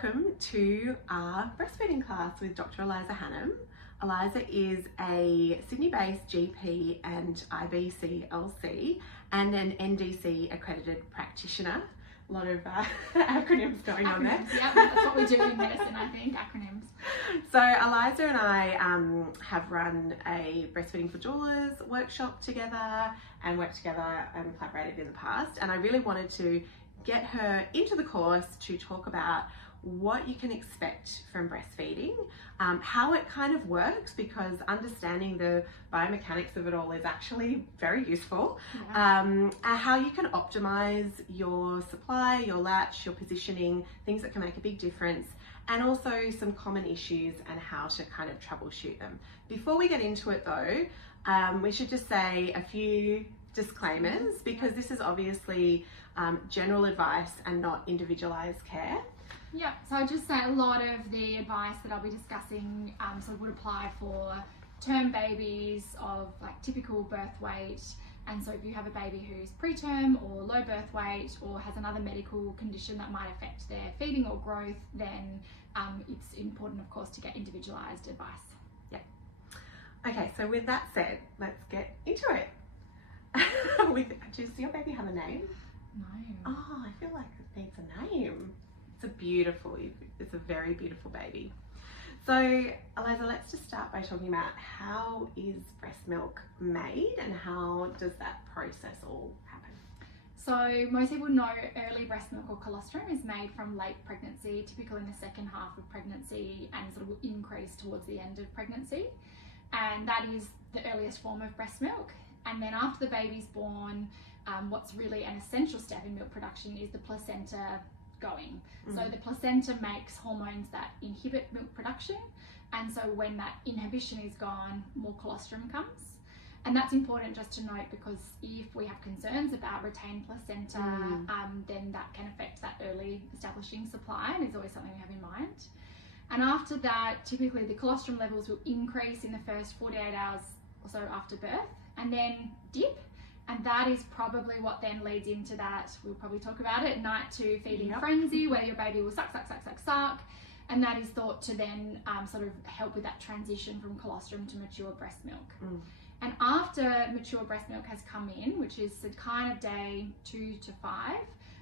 welcome to our breastfeeding class with Dr. Eliza Hannam. Eliza is a Sydney-based GP and IBCLC and an NDC accredited practitioner. A lot of acronyms going on there. Yeah, that's what we do in medicine, I think, acronyms. So Eliza and I have run a Breastfeeding for Doulas workshop together and worked together and collaborated in the past. And I really wanted to get her into the course to talk about what you can expect from breastfeeding, how it kind of works, because understanding the biomechanics of it all is actually very useful, how you can optimize your supply, your latch, your positioning, things that can make a big difference, and also some common issues and how to kind of troubleshoot them. Before we get into it though, we should just say a few disclaimers, because this is obviously general advice and not individualized care. Yeah, so I'll just say a lot of the advice that I'll be discussing sort of would apply for term babies of like typical birth weight. And so if you have a baby who's preterm or low birth weight or has another medical condition that might affect their feeding or growth, then it's important, of course, to get individualized advice. Yeah. Okay, so with that said, let's get into it. Does your baby have a name? No. Oh, I feel like it needs a name. It's a very beautiful baby. So Eliza, let's just start by talking about how is breast milk made and how does that process all happen? So most people know early breast milk or colostrum is made from late pregnancy, typically in the second half of pregnancy, and sort of will increase towards the end of pregnancy. And that is the earliest form of breast milk. And then after the baby's born, what's really an essential step in milk production is the placenta going. So the placenta makes hormones that inhibit milk production, and so when that inhibition is gone, more colostrum comes. And that's important just to note, because if we have concerns about retained placenta, then that can affect that early establishing supply, and is always something we have in mind. And after that, typically the colostrum levels will increase in the first 48 hours or so after birth, and then dip. And that is probably what then leads into that, we'll probably talk about it, night 2 feeding frenzy, where your baby will suck. And that is thought to then sort of help with that transition from colostrum to mature breast milk. And after mature breast milk has come in, which is kind of day 2 to 5,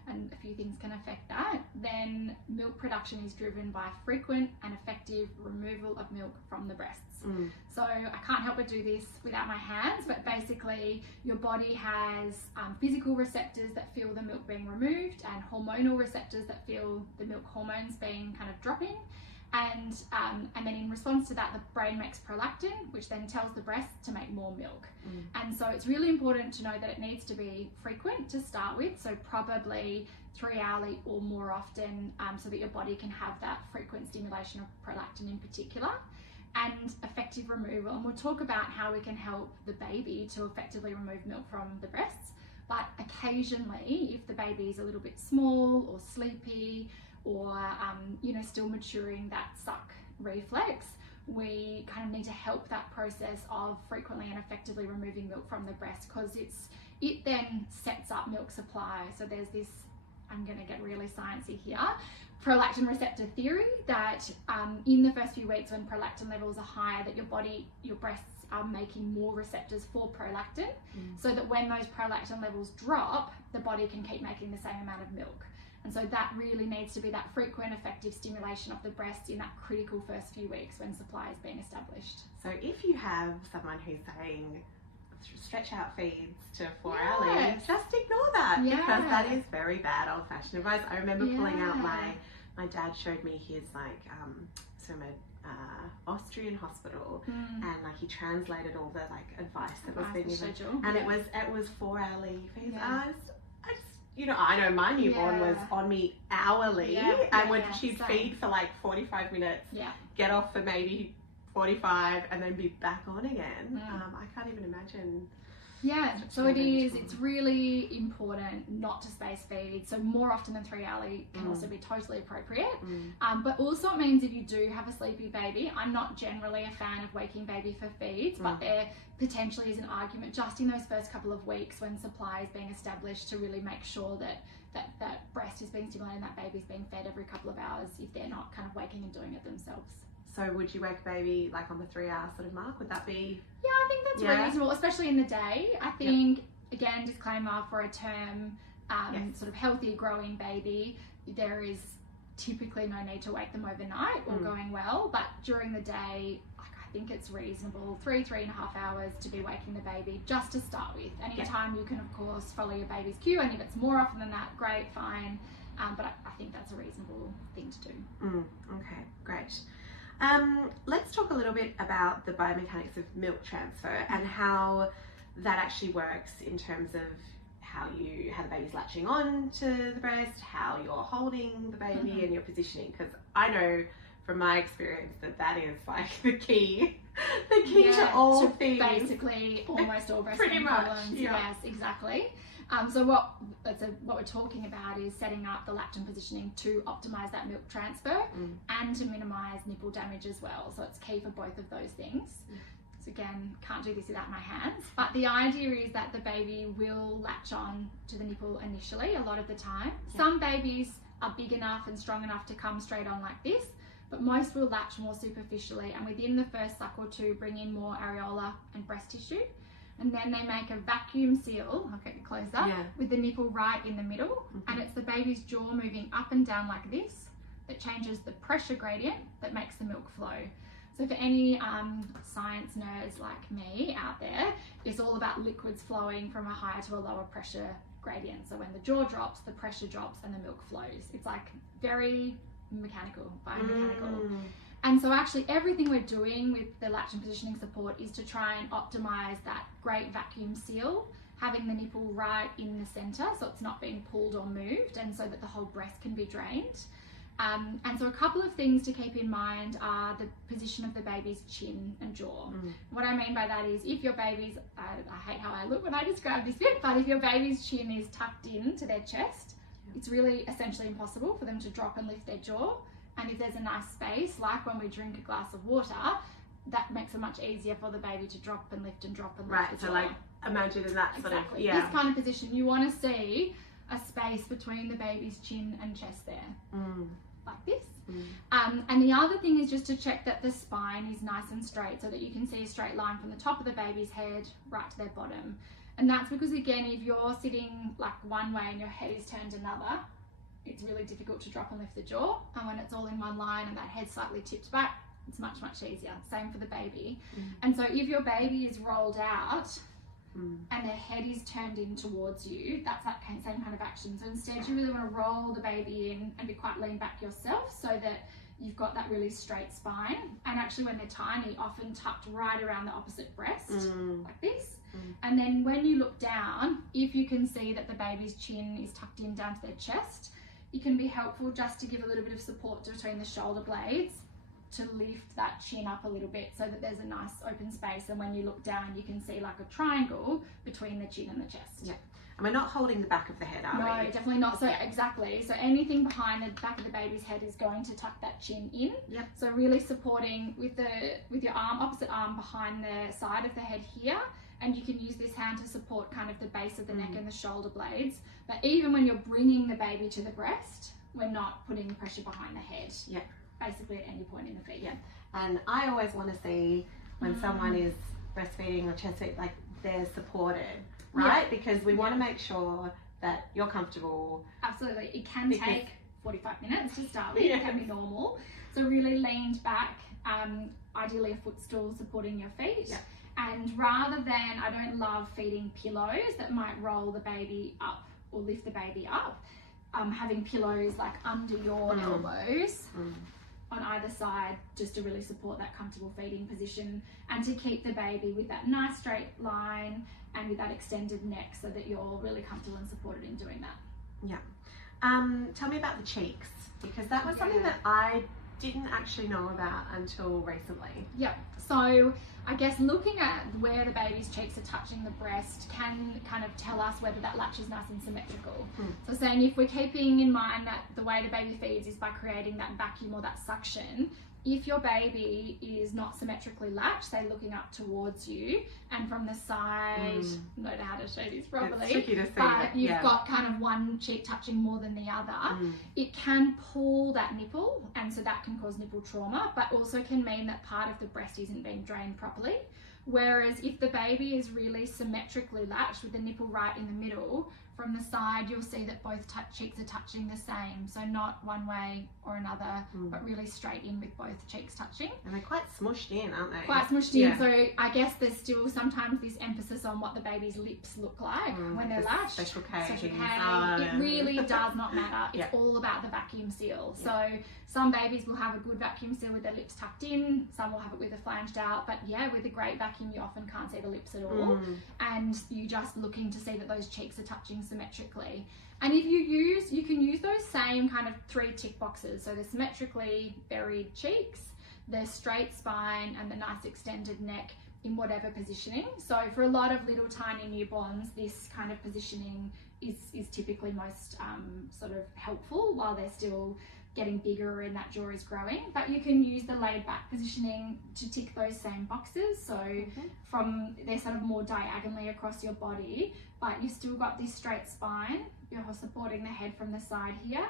and a few things can affect that, then milk production is driven by frequent and effective removal of milk from the breasts. So I can't help but do this without my hands, but basically your body has physical receptors that feel the milk being removed and hormonal receptors that feel the milk hormones being kind of dropping. And then in response to that, the brain makes prolactin, which then tells the breast to make more milk. And so it's really important to know that it needs to be frequent to start with, so probably 3 hourly or more often, so that your body can have that frequent stimulation of prolactin in particular, and effective removal. And we'll talk about how we can help the baby to effectively remove milk from the breasts. But occasionally, if the baby is a little bit small or sleepy, or still maturing that suck reflex, we kind of need to help that process of frequently and effectively removing milk from the breast, because it then sets up milk supply. So there's this, I'm going to get really sciencey here, prolactin receptor theory, that in the first few weeks when prolactin levels are higher, that your breasts are making more receptors for prolactin, so that when those prolactin levels drop, the body can keep making the same amount of milk. And so that really needs to be that frequent, effective stimulation of the breast in that critical first few weeks when supply is being established. So if you have someone who's saying stretch out feeds to 4 hourly, just ignore that, because that is very bad old-fashioned advice. I remember pulling out my dad showed me his from an Austrian hospital, and like he translated all the advice that was being given, and it was 4 hourly feeds. I know my newborn was on me hourly, and she'd feed for like 45 minutes, get off for maybe 45, and then be back on again. I can't even imagine. Yeah, so it is. It's really important not to space feed. So more often than 3 hourly can also be totally appropriate. But also it means if you do have a sleepy baby, I'm not generally a fan of waking baby for feeds, but there potentially is an argument just in those first couple of weeks when supply is being established to really make sure that that breast is being stimulated and that baby's being fed every couple of hours if they're not kind of waking and doing it themselves. So would you wake baby like on the 3 hour sort of mark? Would that be? Yeah, I think that's reasonable, especially in the day. I think, again, disclaimer, for a term sort of healthy growing baby, there is typically no need to wake them overnight or going well, but during the day, I think it's reasonable, 3.5 hours to be waking the baby just to start with. Anytime you can, of course, follow your baby's cue, and if it's more often than that, great, fine. But I think that's a reasonable thing to do. Okay, great. Let's talk a little bit about the biomechanics of milk transfer and how that actually works in terms of how the baby's latching on to the breast, how you're holding the baby and your positioning, because I know from my experience that is like the key to all things. Basically almost all breastfeeding Pretty much, problems. Yes, exactly. So what we're talking about is setting up the latch and positioning to optimise that milk transfer and to minimise nipple damage as well. So it's key for both of those things. So again, can't do this without my hands. But the idea is that the baby will latch on to the nipple initially a lot of the time. Some babies are big enough and strong enough to come straight on like this, but most will latch more superficially and within the first suck or two bring in more areola and breast tissue. And then they make a vacuum seal, I'll get you closer, with the nipple right in the middle. And it's the baby's jaw moving up and down like this that changes the pressure gradient that makes the milk flow. So for any science nerds like me out there, it's all about liquids flowing from a higher to a lower pressure gradient. So when the jaw drops, the pressure drops and the milk flows. It's like very mechanical, biomechanical. And so actually everything we're doing with the latch and positioning support is to try and optimise that great vacuum seal, having the nipple right in the centre so it's not being pulled or moved, and so that the whole breast can be drained. And so a couple of things to keep in mind are the position of the baby's chin and jaw. What I mean by that is if your baby's, I hate how I look when I describe this bit, but if your baby's chin is tucked in to their chest, it's really essentially impossible for them to drop and lift their jaw. And if there's a nice space, like when we drink a glass of water, that makes it much easier for the baby to drop and lift and drop and lift. Right, so like imagine in that sort of, this kind of position, you want to see a space between the baby's chin and chest there, like this. And the other thing is just to check that the spine is nice and straight so that you can see a straight line from the top of the baby's head right to their bottom. And that's because, again, if you're sitting like one way and your head is turned another, it's really difficult to drop and lift the jaw. And when it's all in one line and that head slightly tipped back, it's much, much easier. Same for the baby. And so if your baby is rolled out and their head is turned in towards you, that's that same kind of action. So instead you really want to roll the baby in and be quite lean back yourself so that you've got that really straight spine. And actually when they're tiny, often tucked right around the opposite breast, like this. And then when you look down, if you can see that the baby's chin is tucked in down to their chest, it can be helpful just to give a little bit of support between the shoulder blades to lift that chin up a little bit so that there's a nice open space, and when you look down you can see like a triangle between the chin and the chest. Yeah. And we're not holding the back of the head, are we? No, definitely not. So exactly. So anything behind the back of the baby's head is going to tuck that chin in. Yep. So really supporting with your arm, opposite arm behind the side of the head here. And you can use this hand to support kind of the base of the neck and the shoulder blades. But even when you're bringing the baby to the breast, we're not putting pressure behind the head. Yeah. Basically at any point in the feed. Yeah. And I always want to see when someone is breastfeeding or chest feed, like they're supported, right? Yeah. Because we want to make sure that you're comfortable. Absolutely. It can take 45 minutes to start with. It can be normal. So really leaned back, ideally a footstool supporting your feet. Yeah. And rather than, I don't love feeding pillows that might roll the baby up or lift the baby up, having pillows like under your elbows on either side just to really support that comfortable feeding position and to keep the baby with that nice straight line and with that extended neck so that you're really comfortable and supported in doing that. Yeah. Tell me about the cheeks, because that was something that I didn't actually know about until recently. Yep. So I guess looking at where the baby's cheeks are touching the breast can kind of tell us whether that latch is nice and symmetrical. So saying if we're keeping in mind that the way the baby feeds is by creating that vacuum or that suction, if your baby is not symmetrically latched, say looking up towards you, and from the side, I don't know how to show this properly, it's tricky to see, but you've got kind of one cheek touching more than the other, it can pull that nipple, and so that can cause nipple trauma, but also can mean that part of the breast isn't being drained properly. Whereas if the baby is really symmetrically latched with the nipple right in the middle, from the side you'll see that both cheeks are touching the same, so not one way or another, but really straight in with both cheeks touching. And they're quite smushed in, aren't they? Quite smushed in, so I guess there's still sometimes this emphasis on what the baby's lips look like when they're latched. Special K. It really does not matter. It's all about the vacuum seal. So some babies will have a good vacuum seal with their lips tucked in, some will have it with it flanged out, but yeah, with a great vacuum you often can't see the lips at all, and you're just looking to see that those cheeks are touching symmetrically. And if you can use those same kind of 3 tick boxes, so the symmetrically buried cheeks, the straight spine, and the nice extended neck in whatever positioning. So for a lot of little tiny newborns, this kind of positioning is typically most sort of helpful while they're still getting bigger and that jaw is growing. But you can use the laid back positioning to tick those same boxes. So from they're sort of more diagonally across your body, but you've still got this straight spine. You're supporting the head from the side here.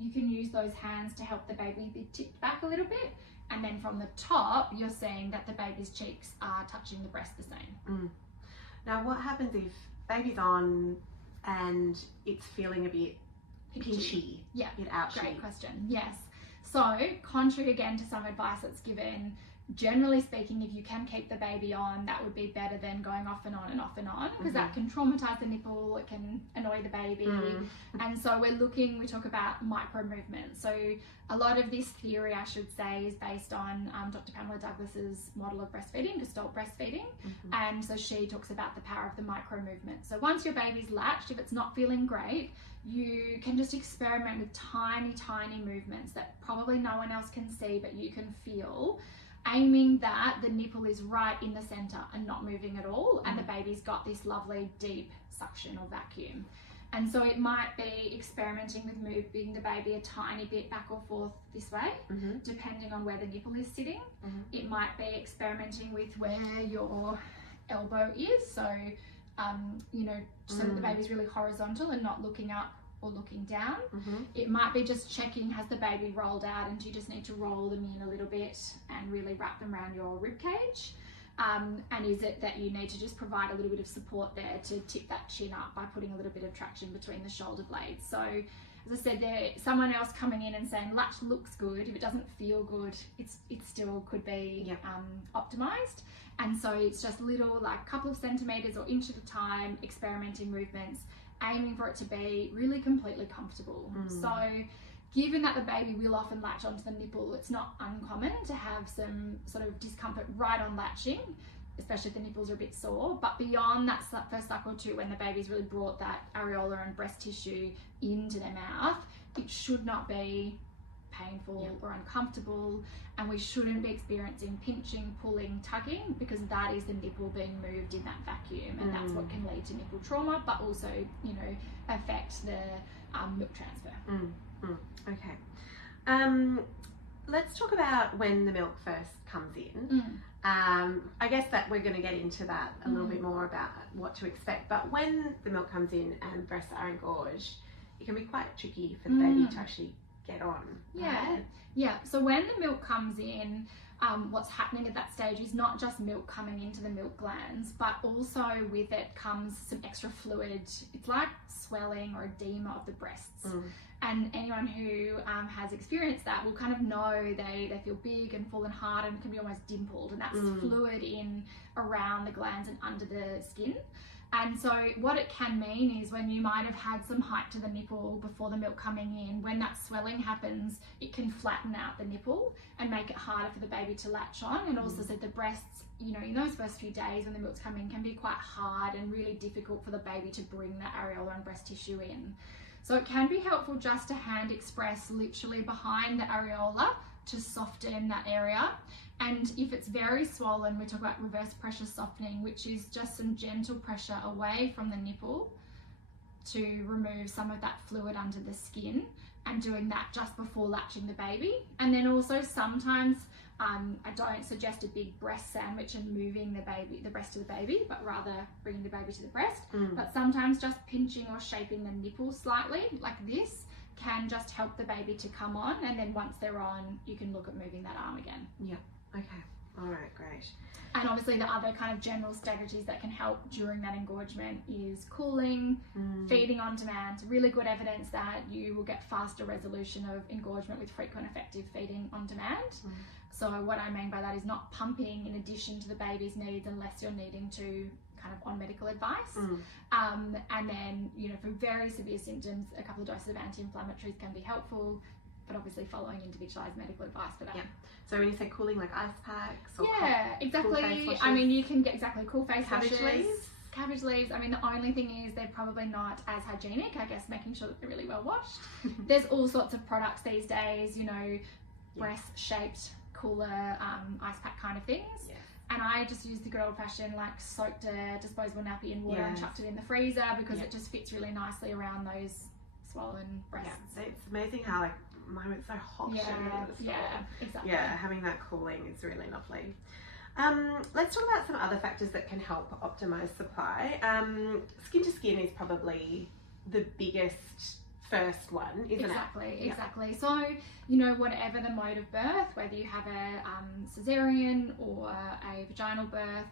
You can use those hands to help the baby be tipped back a little bit. And then from the top, you're seeing that the baby's cheeks are touching the breast the same. Now, what happens if baby's on and it's feeling a bit pinchy? Yeah, a bit ouchy? Great question. Yes. So, contrary again to some advice that's given, generally speaking, if you can keep the baby on, that would be better than going off and on and off and on, because that can traumatize the nipple, it can annoy the baby. And so we talk about micro movements. So a lot of this theory, I should say, is based on Dr. Pamela Douglas's model of breastfeeding, gestalt breastfeeding. And so she talks about the power of the micro movement. So once your baby's latched, if it's not feeling great, you can just experiment with tiny, tiny movements that probably no one else can see, but you can feel, aiming that the nipple is right in the center and not moving at all, and the baby's got this lovely deep suction or vacuum. And so it might be experimenting with moving the baby a tiny bit back or forth this way, depending on where the nipple is sitting. It might be experimenting with where your elbow is, so so that the baby's really horizontal and not looking up or looking down. It might be just checking, has the baby rolled out, and do you just need to roll them in a little bit and really wrap them around your rib cage? And is it that you need to just provide a little bit of support there to tip that chin up by putting a little bit of traction between the shoulder blades? So as I said, someone else coming in and saying latch looks good, if it doesn't feel good, it still could be optimized. And so it's just little, like a couple of centimeters or inch at a time, experimenting movements, aiming for it to be really completely comfortable. So given that the baby will often latch onto the nipple, it's not uncommon to have some sort of discomfort right on latching, especially if the nipples are a bit sore. But beyond that first cycle or two, when the baby's really brought that areola and breast tissue into their mouth, it should not be painful or uncomfortable, and we shouldn't be experiencing pinching, pulling, tugging, because that is the nipple being moved in that vacuum, and that's what can lead to nipple trauma, but also, affect the milk transfer. Okay. Let's talk about when the milk first comes in. I guess that we're going to get into that a little bit more about what to expect, but when the milk comes in and breasts are engorged, it can be quite tricky for the baby to actually get on. Yeah. So when the milk comes in, what's happening at that stage is not just milk coming into the milk glands, but also with it comes some extra fluid. It's like swelling or edema of the breasts. And anyone who has experienced that will kind of know they feel big and full and hard and can be almost dimpled, and that's fluid in around the glands and under the skin. And so what it can mean is when you might have had some height to the nipple before the milk coming in, when that swelling happens, it can flatten out the nipple and make it harder for the baby to latch on. And also so the breasts, in those first few days when the milk's coming, can be quite hard and really difficult for the baby to bring that areola and breast tissue in. So it can be helpful just to hand express literally behind the areola to soften that area. And if it's very swollen, we talk about reverse pressure softening, which is just some gentle pressure away from the nipple to remove some of that fluid under the skin, and doing that just before latching the baby. And then also sometimes I don't suggest a big breast sandwich and moving the breast to the baby, but rather bringing the baby to the breast. But sometimes just pinching or shaping the nipple slightly like this can just help the baby to come on, and then once they're on, you can look at moving that arm again. Yeah, okay, all right, great. And obviously the other kind of general strategies that can help during that engorgement is cooling, feeding on demand. Really good evidence that you will get faster resolution of engorgement with frequent effective feeding on demand. So what I mean by that is not pumping in addition to the baby's needs unless you're needing to kind of on medical advice. And then, you know, for very severe symptoms, a couple of doses of anti-inflammatories can be helpful, but obviously following individualised medical advice for that. Yeah. So when you say cooling, like ice packs or exactly. Cool face washes? I mean, you can get cool face Cabbage washes. leaves? Cabbage leaves. I mean, the only thing is they're probably not as hygienic. I guess making sure that they're really well washed. There's all sorts of products these days, you know, breast-shaped, cooler ice pack kind of things. Yes. And I just used the good old-fashioned, like, soaked a disposable nappy in water and chucked it in the freezer because it just fits really nicely around those swollen breasts. Yeah, it's amazing how, like, mine was so hot. Exactly. Yeah, having that cooling is really lovely. Let's talk about some other factors that can help optimise supply. Skin to skin is probably the biggest first one, isn't it? Exactly. So, you know, whatever the mode of birth, whether you have a cesarean or a vaginal birth,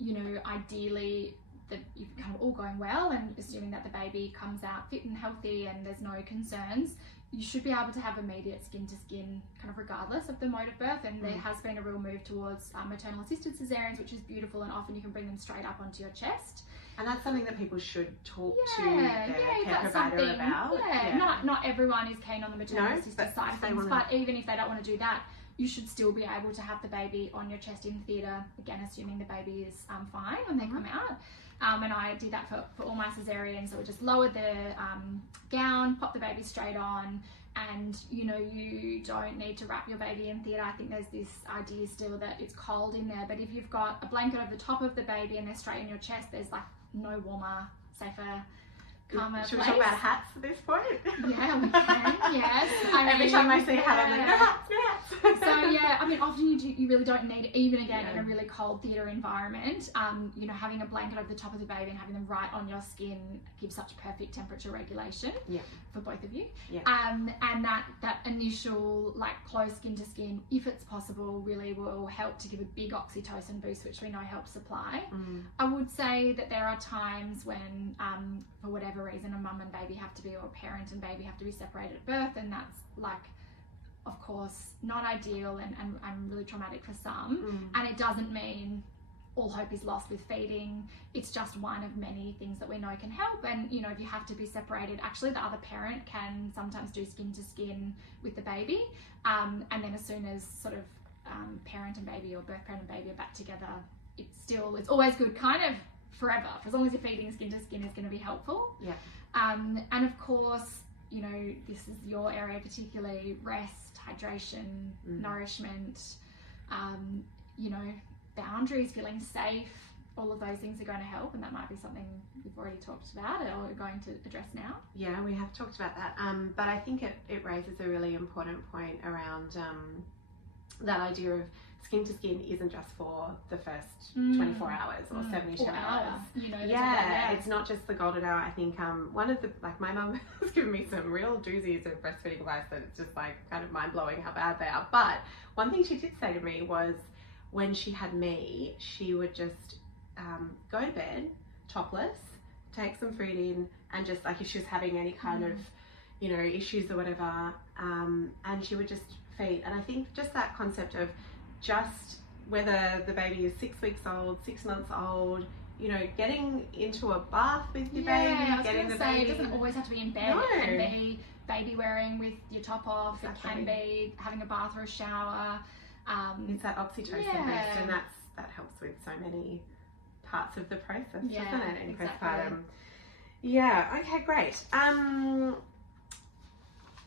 you know, ideally that you've kind of all going well, and assuming that the baby comes out fit and healthy and there's no concerns, you should be able to have immediate skin to skin kind of regardless of the mode of birth. And there has been a real move towards maternal assisted cesareans, which is beautiful, and often you can bring them straight up onto your chest. And that's something that people should talk to their care provider about. Not everyone is keen on the maternal assisted side of things, but even if they don't want to do that, you should still be able to have the baby on your chest in theatre, again, assuming the baby is fine when they come out. And I did that for all my cesareans. So we just lowered the gown, popped the baby straight on, and you know, you don't need to wrap your baby in theatre. I think there's this idea still that it's cold in there, but if you've got a blanket over the top of the baby and they're straight in your chest, there's like no warmer, safer, calmer Should place. we talk about hats at this point? Yeah, we can, yes. Every time I see a hat, I'm like, no hats, no hats. So yeah, I mean, often you really don't need, even again in a really cold theatre environment, you know, having a blanket over the top of the baby and having them right on your skin gives such perfect temperature regulation for both of you. And that initial, like, close skin to skin, if it's possible, really will help to give a big oxytocin boost, which we know helps supply. I would say that there are times when, for whatever reason, a mum and baby have to be, or a parent and baby have to be separated at birth, and that's, like, of course, not ideal and really traumatic for some. And it doesn't mean all hope is lost with feeding. It's just one of many things that we know can help. And, you know, if you have to be separated, actually the other parent can sometimes do skin to skin with the baby. And then as soon as sort of parent and baby, or birth parent and baby, are back together, it's always good, kind of forever, for as long as you're feeding skin to skin is going to be helpful. And of course, you know, this is your area particularly, rest, hydration, nourishment, you know, boundaries, feeling safe, all of those things are going to help, and that might be something we've already talked about or we're going to address now. Yeah, we have talked about that, but I think it raises a really important point around that idea of skin to skin isn't just for the first 24 hours or 72 hours. You know, it's not just the golden hour. I think one of the, like, my mum has given me some real doozies of breastfeeding advice that it's just like kind of mind blowing how bad they are. But one thing she did say to me was, when she had me, she would just go to bed topless, take some food in, and just, like, if she was having any kind of, you know, issues or whatever, and she would just feed. And I think just that concept of just whether the baby is 6 weeks old, 6 months old, you know, getting into a bath with your baby, getting the baby. It doesn't always have to be in bed. It can be baby wearing with your top off. It can be having a bath or a shower. It's that oxytocin boost, and that helps with so many parts of the process, doesn't it, in postpartum? Yeah, okay, great.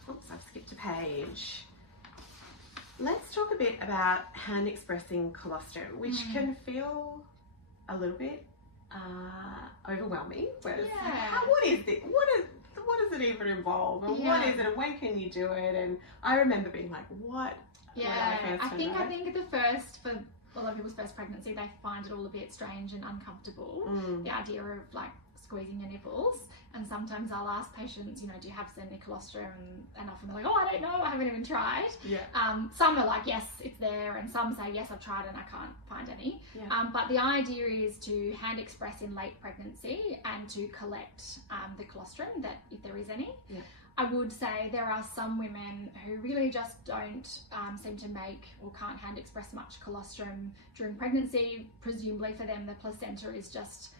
Oops, I've skipped a page. Let's talk a bit about hand expressing colostrum, which can feel a little bit overwhelming. What is it? What does it even involve? And what is it? And when can you do it? And I remember being like, what? Yeah, I think for a lot of people's first pregnancy, they find it all a bit strange and uncomfortable. The idea of like squeezing your nipples. And sometimes I'll ask patients, you know, do you have seminal colostrum? And often they're like, oh, I don't know, I haven't even tried. Some are like, yes, it's there, and some say, yes, I've tried and I can't find any. But the idea is to hand express in late pregnancy and to collect the colostrum, that if there is any. I would say there are some women who really just don't seem to make or can't hand express much colostrum during pregnancy. Presumably for them, the placenta is just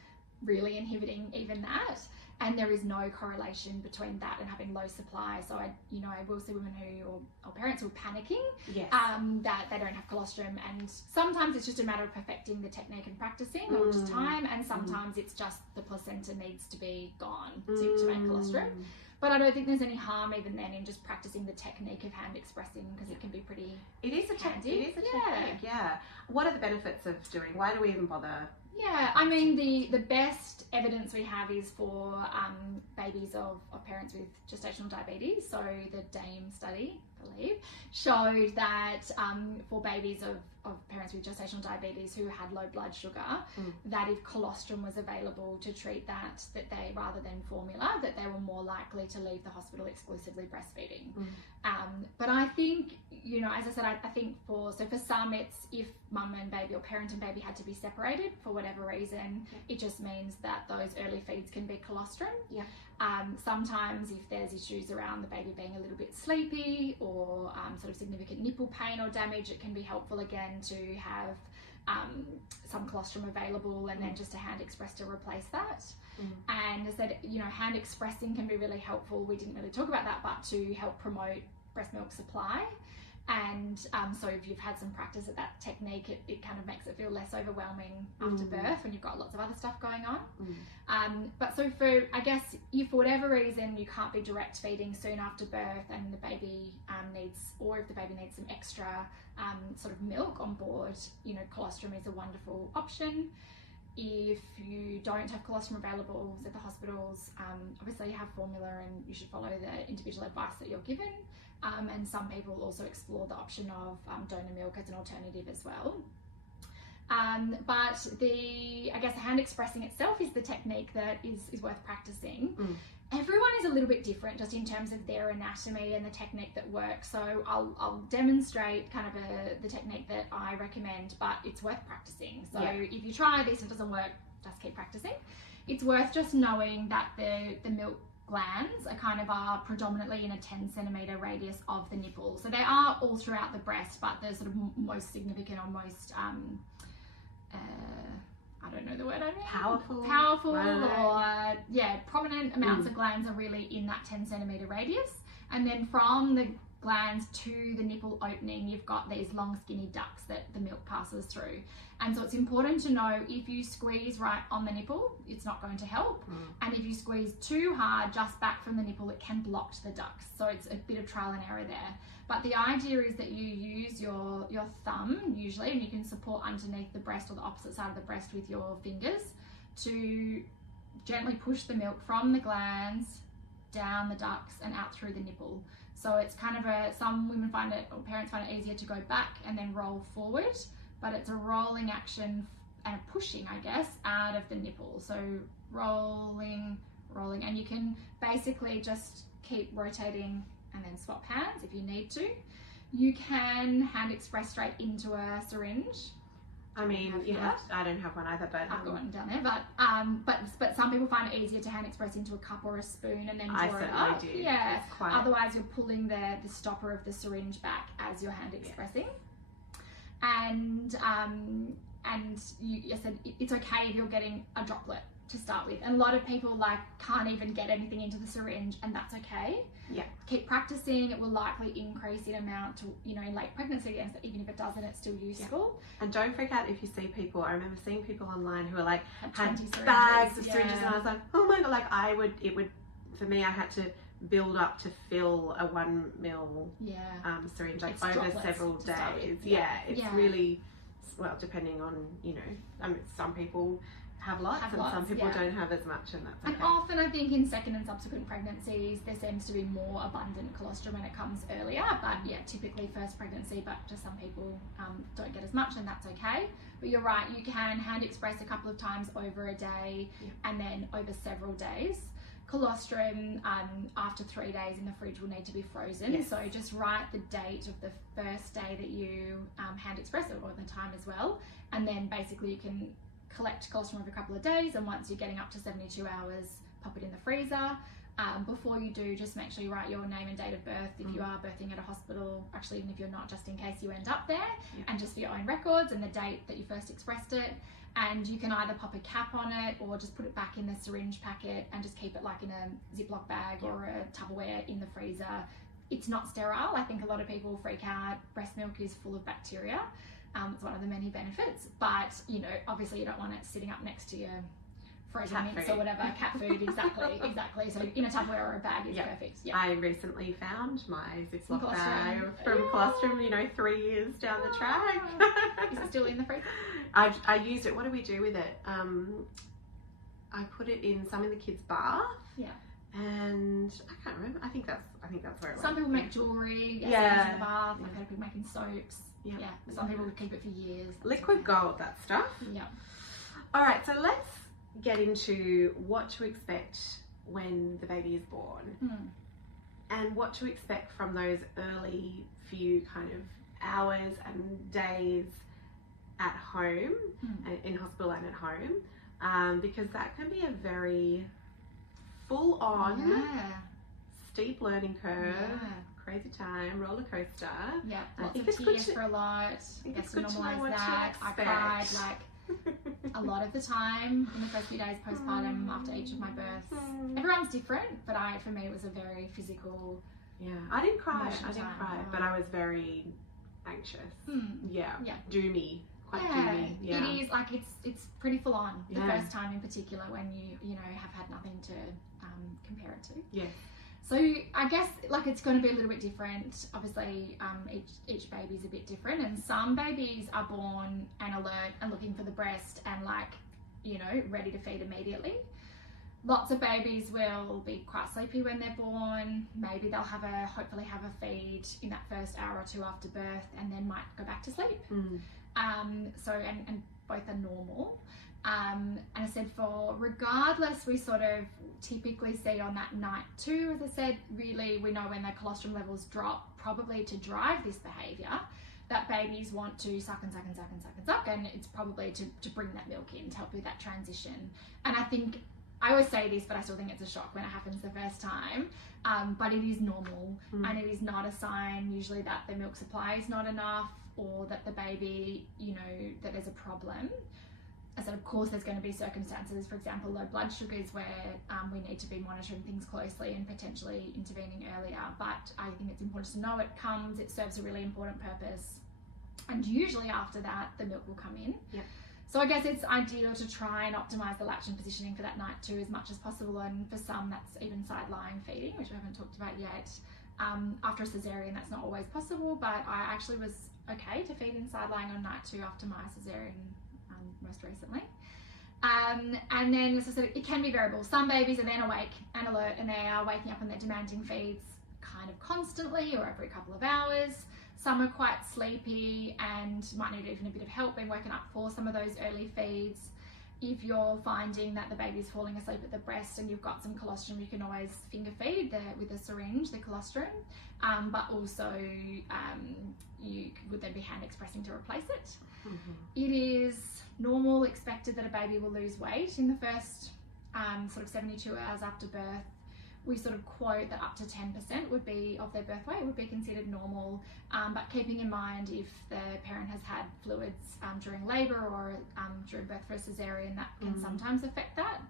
really inhibiting even that. And there is no correlation between that and having low supply. So I will see women who, or parents who are panicking that they don't have colostrum. And sometimes it's just a matter of perfecting the technique and practicing, or just time. And sometimes it's just the placenta needs to be gone to make colostrum. But I don't think there's any harm even then in just practicing the technique of hand expressing, because it can be pretty handy. It is a technique, What are the benefits of doing? Why do we even bother? Yeah, I mean, the best evidence we have is for babies of parents with gestational diabetes. So the DAME study, I believe, showed that for babies of parents with gestational diabetes who had low blood sugar, that if colostrum was available to treat that they, rather than formula, that they were more likely to leave the hospital exclusively breastfeeding. But I think, you know, as I said, I think for some it's if mum and baby or parent and baby had to be separated for whatever reason, it just means that those early feeds can be colostrum. Sometimes if there's issues around the baby being a little bit sleepy or sort of significant nipple pain or damage, it can be helpful again to have some colostrum available and then just a hand express to replace that. And as I said, you know, hand expressing can be really helpful. We didn't really talk about that, but to help promote breast milk supply. And so if you've had some practice at that technique, it kind of makes it feel less overwhelming after birth when you've got lots of other stuff going on. But so I guess if for whatever reason you can't be direct feeding soon after birth and the baby if the baby needs some extra sort of milk on board, you know, colostrum is a wonderful option. If you don't have colostrum available at the hospitals, obviously you have formula and you should follow the individual advice that you're given. And some people also explore the option of donor milk as an alternative as well. But I guess hand expressing itself is the technique that is worth practicing. Everyone is a little bit different just in terms of their anatomy and the technique that works. So I'll demonstrate kind of the technique that I recommend, but it's worth practicing. So if you try this and it doesn't work, just keep practicing. It's worth just knowing that the milk glands are predominantly in a 10 centimeter radius of the nipple. So they are all throughout the breast, but the sort of most significant or most I don't know the word I mean. Powerful or prominent amounts of glands are really in that 10 centimeter radius. And then from the glands to the nipple opening, you've got these long skinny ducts that the milk passes through. And so it's important to know if you squeeze right on the nipple, it's not going to help. And if you squeeze too hard just back from the nipple, it can block the ducts. So it's a bit of trial and error there. But the idea is that you use your thumb usually, and you can support underneath the breast or the opposite side of the breast with your fingers to gently push the milk from the glands down the ducts and out through the nipple. So it's kind of some women find it, or parents find it easier to go back and then roll forward, but it's a rolling action and a pushing, I guess, out of the nipple. So rolling, and you can basically just keep rotating and then swap hands if you need to. You can hand express straight into a syringe. I mean, I don't have one either, but I've got one down there. But some people find it easier to hand express into a cup or a spoon and then draw it up. I certainly do. Yeah. Otherwise, you're pulling the stopper of the syringe back as you're hand expressing. And you said it's okay if you're getting a droplet to start with. And a lot of people can't even get anything into the syringe, and that's okay. Keep practicing. It will likely increase in amount to, in late pregnancy, and even if it doesn't, it's still useful. And don't freak out if you see people. I remember seeing people online who had bags of syringes, and I was like, oh my god, for me, I had to build up to fill a 1 ml syringe like It's over droplets several to start with. days. Yeah. It's really, well, depending on, you know, some people have lots and some people don't have as much, and that's okay. And often I think in second and subsequent pregnancies there seems to be more abundant colostrum when it comes earlier, but typically first pregnancy, but just some people don't get as much, and that's okay. But you're right, you can hand express a couple of times over a day and then over several days. Colostrum after 3 days in the fridge will need to be frozen, so just write the date of the first day that you hand express it, or the time as well, and then basically you can collect colostrum over a couple of days, and once you're getting up to 72 hours, pop it in the freezer. Before you do, just make sure you write your name and date of birth if you are birthing at a hospital, actually even if you're not, just in case you end up there, and just for your own records, and the date that you first expressed it. And you can either pop a cap on it or just put it back in the syringe packet and just keep it like in a Ziploc bag or a Tupperware in the freezer. It's not sterile. I think a lot of people freak out. Breast milk is full of bacteria. It's one of the many benefits, but you know, obviously you don't want it sitting up next to your frozen mints or whatever, cat food, exactly. So in a Tupperware or a bag is perfect. I recently found my Ziploc bag from colostrum, you know, 3 years down the track. Is it still in the freezer? I used it. What do we do with it? I put it in some in the kids' bath. And I can't remember. I think that's where it went. Some people make jewellery, in the bath. I've heard people making soaps. Some people would keep it for years. Liquid gold, that stuff. All right, so let's get into what to expect when the baby is born, and what to expect from those early few kind of hours and days at home, in hospital and at home, because that can be a very full-on, steep learning curve, crazy time, roller coaster. Lots of tears for a lot. I guess to normalise that. I cried like a lot of the time in the first few days postpartum after each of my births. Everyone's different, but for me it was a very physical. I didn't cry, but I was very anxious. Doomy. Quite doomy. It is like it's pretty full on the first time in particular, when you know have had nothing to compare it to. So I guess like it's going to be a little bit different. Obviously, each baby's a bit different, and some babies are born and alert and looking for the breast and like, you know, ready to feed immediately. Lots of babies will be quite sleepy when they're born. Maybe they'll hopefully have a feed in that first hour or two after birth, and then might go back to sleep. So and both are normal. And I said, regardless, we sort of typically see on that night 2, as I said, really we know when the colostrum levels drop, probably to drive this behaviour, that babies want to suck and suck and suck and suck and suck, and it's probably to bring that milk in to help with that transition. And I think, I always say this, but I still think it's a shock when it happens the first time, but it is normal, and it is not a sign usually that the milk supply is not enough, or that the baby, you know, that there's a problem. I said, of course, there's going to be circumstances, for example, low blood sugars, where we need to be monitoring things closely and potentially intervening earlier. But I think it's important to know it serves a really important purpose. And usually after that, the milk will come in. So I guess it's ideal to try and optimise the latch and positioning for that night 2 as much as possible. And for some, that's even side-lying feeding, which we haven't talked about yet. After a cesarean, that's not always possible, but I actually was okay to feed in side-lying on night 2 after my cesarean most recently. And then, as I said, it can be variable. Some babies are then awake and alert, and they are waking up and they're demanding feeds kind of constantly or every couple of hours. Some are quite sleepy and might need even a bit of help being woken up for some of those early feeds. If you're finding that the baby's falling asleep at the breast and you've got some colostrum, you can always finger feed with a syringe the colostrum, but also you would then be hand expressing to replace it. It is normal, expected that a baby will lose weight in the first sort of 72 hours after birth. We sort of quote that up to 10% would be of their birth weight would be considered normal, but keeping in mind if the parent has had fluids during labour or during birth for a cesarean, that can sometimes affect that.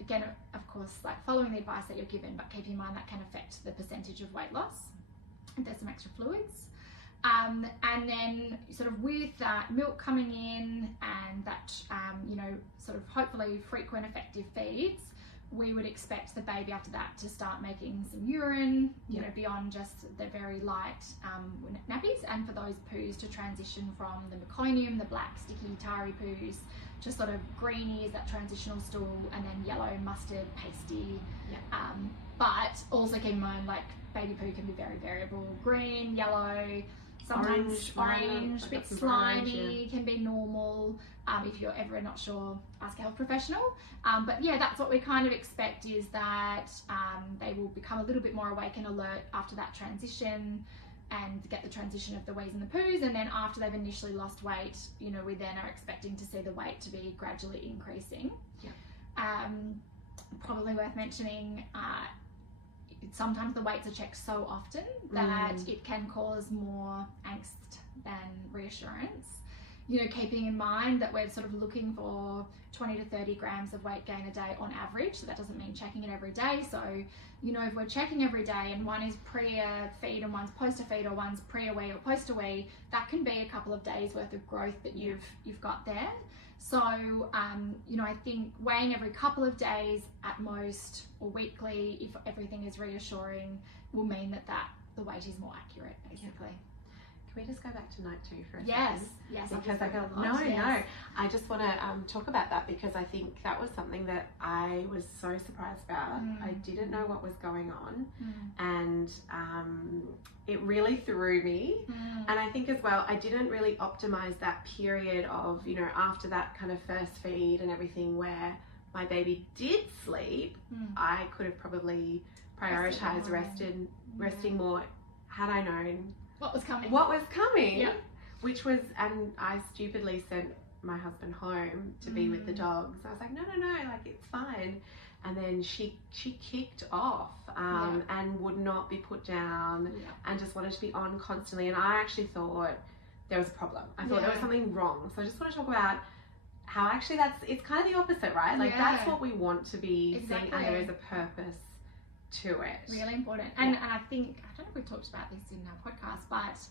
Again, of course, like following the advice that you're given, but keeping in mind that can affect the percentage of weight loss if there's some extra fluids. And then sort of with that milk coming in and that, you know, sort of hopefully frequent effective feeds, we would expect the baby after that to start making some urine, you know, beyond just the very light nappies, and for those poos to transition from the meconium, the black sticky tarry poos, to sort of greenies, that transitional stool, and then yellow mustard pasty. But also keep in mind, like, baby poo can be very variable. Green, yellow, sometimes orange, a bit slimy, can be normal. If you're ever not sure, ask a health professional. But yeah, that's what we kind of expect, is that they will become a little bit more awake and alert after that transition, and get the transition of the wees and the poos. And then after they've initially lost weight, you know, we then are expecting to see the weight to be gradually increasing. Probably worth mentioning, sometimes the weights are checked so often that it can cause more angst than reassurance. You know, keeping in mind that we're sort of looking for 20 to 30 grams of weight gain a day on average, so that doesn't mean checking it every day. So, you know, if we're checking every day and one is pre-feed and one's post-feed, or one's pre-a-wee or post-a-wee, that can be a couple of days worth of growth that you've got there. So, you know, I think weighing every couple of days at most, or weekly, if everything is reassuring, will mean that the weight is more accurate, basically. Can we just go back to night 2 for a second? Yes. Because I go, no. I just want to talk about that, because I think that was something that I was so surprised about. I didn't know what was going on, and it really threw me. And I think as well, I didn't really optimize that period of, you know, after that kind of first feed and everything, where my baby did sleep. I could have probably prioritized resting more had I known what was coming. Which was, and I stupidly sent my husband home to be with the dogs. I was like, no, like, it's fine. And then she kicked off and would not be put down and just wanted to be on constantly. And I actually thought there was a problem. I thought there was something wrong. So I just want to talk about how actually it's kind of the opposite, right? Like, that's what we want to be seeing, and there is a purpose to it. Really important. And I think, I don't know if we talked about this in our podcast, but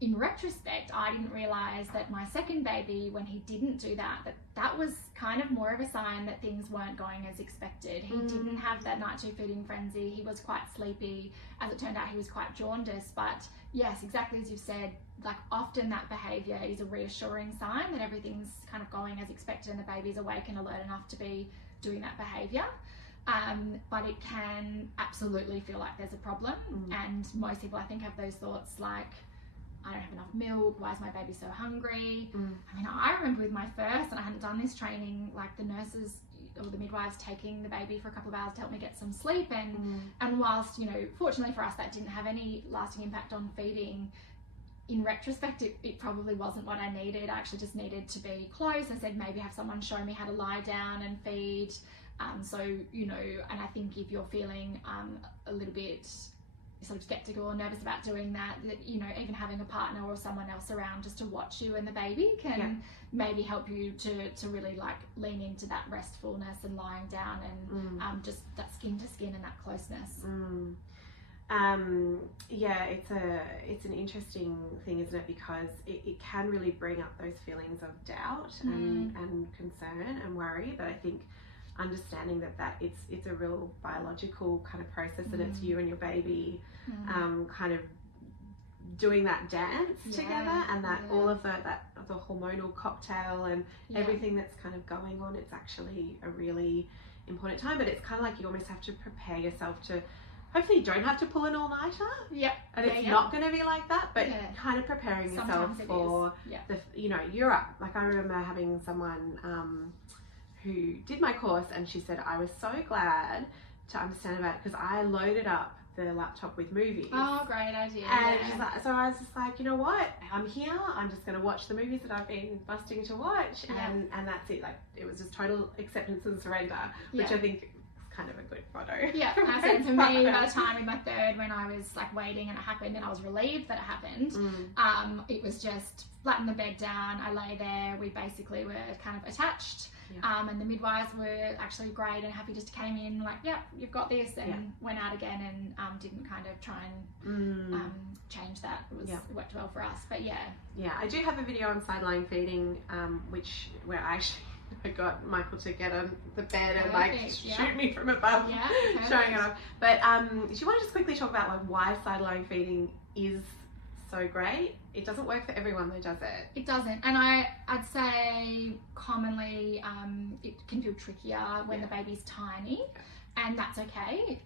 in retrospect, I didn't realise that my second baby, when he didn't do that was kind of more of a sign that things weren't going as expected. He didn't have that night 2 feeding frenzy. He was quite sleepy. As it turned out, he was quite jaundiced. But yes, exactly as you've said, like, often that behaviour is a reassuring sign that everything's kind of going as expected and the baby's awake and alert enough to be doing that behaviour. But it can absolutely feel like there's a problem. And most people, I think, have those thoughts like, I don't have enough milk, why is my baby so hungry? I mean, I remember with my first, and I hadn't done this training, like, the nurses or the midwives taking the baby for a couple of hours to help me get some sleep, and whilst, you know, fortunately for us that didn't have any lasting impact on feeding, in retrospect it probably wasn't what I needed. I actually just needed to be close. I said maybe have someone show me how to lie down and feed. So, you know, and I think if you're feeling a little bit sort of skeptical or nervous about doing that, you know, even having a partner or someone else around just to watch you and the baby can maybe help you to really, like, lean into that restfulness and lying down and just that skin to skin and that closeness. It's an interesting thing, isn't it? Because it can really bring up those feelings of doubt and concern and worry. But I think understanding that it's a real biological kind of process, and it's you and your baby kind of doing that dance together, and that all of the hormonal cocktail and everything that's kind of going on, it's actually a really important time. But it's kind of like you almost have to prepare yourself to, hopefully you don't have to pull an all-nighter. And it's not going to be like that, but kind of preparing yourself for the, you know, you're up. Like, I remember having someone who did my course, and she said, I was so glad to understand about it because I loaded up the laptop with movies. Oh, great idea. And she's like, so I was just like, you know what, I'm here, I'm just going to watch the movies that I've been busting to watch, and that's it. Like, it was just total acceptance and surrender, which I think is kind of a good motto. Yeah, I said for me, by the time in my third, when I was like waiting and it happened and I was relieved that it happened, it was just flatten the bed down, I lay there, we basically were kind of attached. And the midwives were actually great and happy, just came in like, you've got this, and went out again and didn't kind of try and change that. It worked well for us. But I do have a video on sideline feeding, where I actually I got Michael to get on the bed and Perfect, shoot me from above, showing it off. But do you want to just quickly talk about why sideline feeding is so great? It doesn't work for everyone though, does it? It doesn't, and I'd say commonly it can feel trickier when the baby's tiny, and that's okay.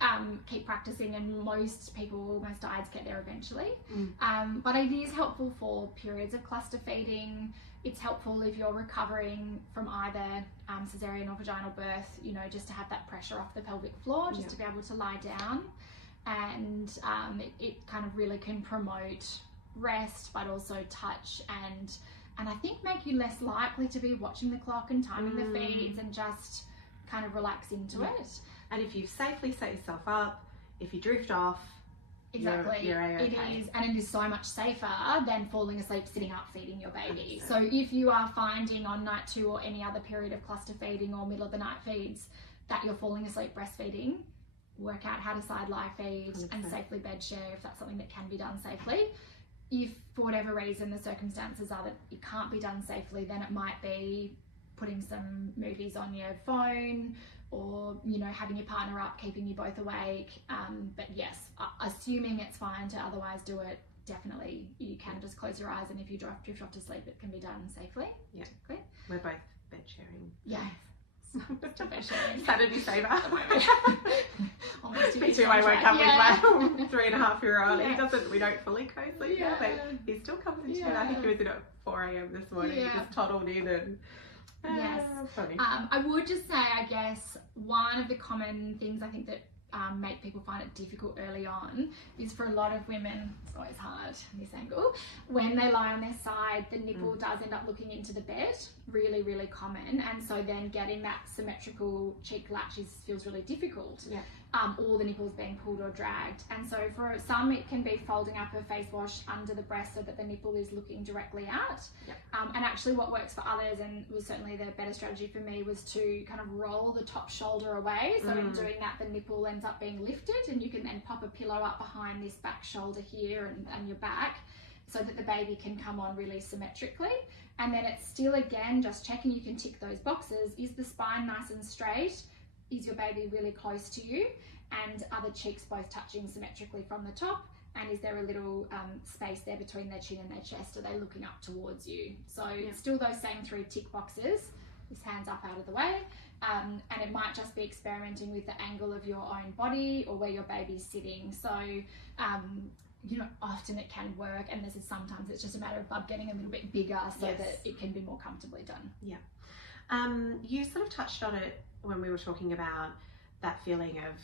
Keep practicing, and most dads get there eventually. But it is helpful for periods of cluster feeding. It's helpful if you're recovering from either cesarean or vaginal birth, just to have that pressure off the pelvic floor, just to be able to lie down. And it kind of really can promote rest, but also touch, and I think make you less likely to be watching the clock and timing the feeds, and just kind of relax into it. And if you've safely set yourself up, if you drift off, exactly, you're okay. It is, and it is so much safer than falling asleep sitting up feeding your baby. 100%. So if you are finding on night 2 or any other period of cluster feeding or middle of the night feeds that you're falling asleep breastfeeding, work out how to side lie feed 100%. And safely bed share if that's something that can be done safely. If for whatever reason the circumstances are that it can't be done safely, then it might be putting some movies on your phone, or having your partner up, keeping you both awake. But yes, assuming it's fine to otherwise do it, definitely you can just close your eyes, and if you drift off to sleep, it can be done safely. Yeah, we're both bed sharing. Yeah. Saturday saver. Almost Me too. I woke up with my 3.5-year-old. We don't fully co-sleep now, but he still comes into bed. I think he was in at 4 a.m. this morning. He just toddled in and funny. I would just say, I guess, one of the common things I think that make people find it difficult early on is, for a lot of women, it's always hard in this angle, when they lie on their side, the nipple does end up looking into the bed, really, really common, and so then getting that symmetrical cheek latch feels really difficult. Or the nipple's being pulled or dragged. And so for some, it can be folding up a face wash under the breast so that the nipple is looking directly out. And actually what works for others, and was certainly the better strategy for me, was to kind of roll the top shoulder away. So in doing that, the nipple ends up being lifted, and you can then pop a pillow up behind this back shoulder here and your back, so that the baby can come on really symmetrically. And then it's still, again, just checking you can tick those boxes. Is the spine nice and straight? Is your baby really close to you? And are the cheeks both touching symmetrically from the top? And is there a little space there between their chin and their chest? Are they looking up towards you? So still those same 3 tick boxes. This hands up out of the way. And it might just be experimenting with the angle of your own body or where your baby's sitting. So, often it can work, and sometimes it's just a matter of bub getting a little bit bigger so that it can be more comfortably done. You sort of touched on it when we were talking about that feeling of,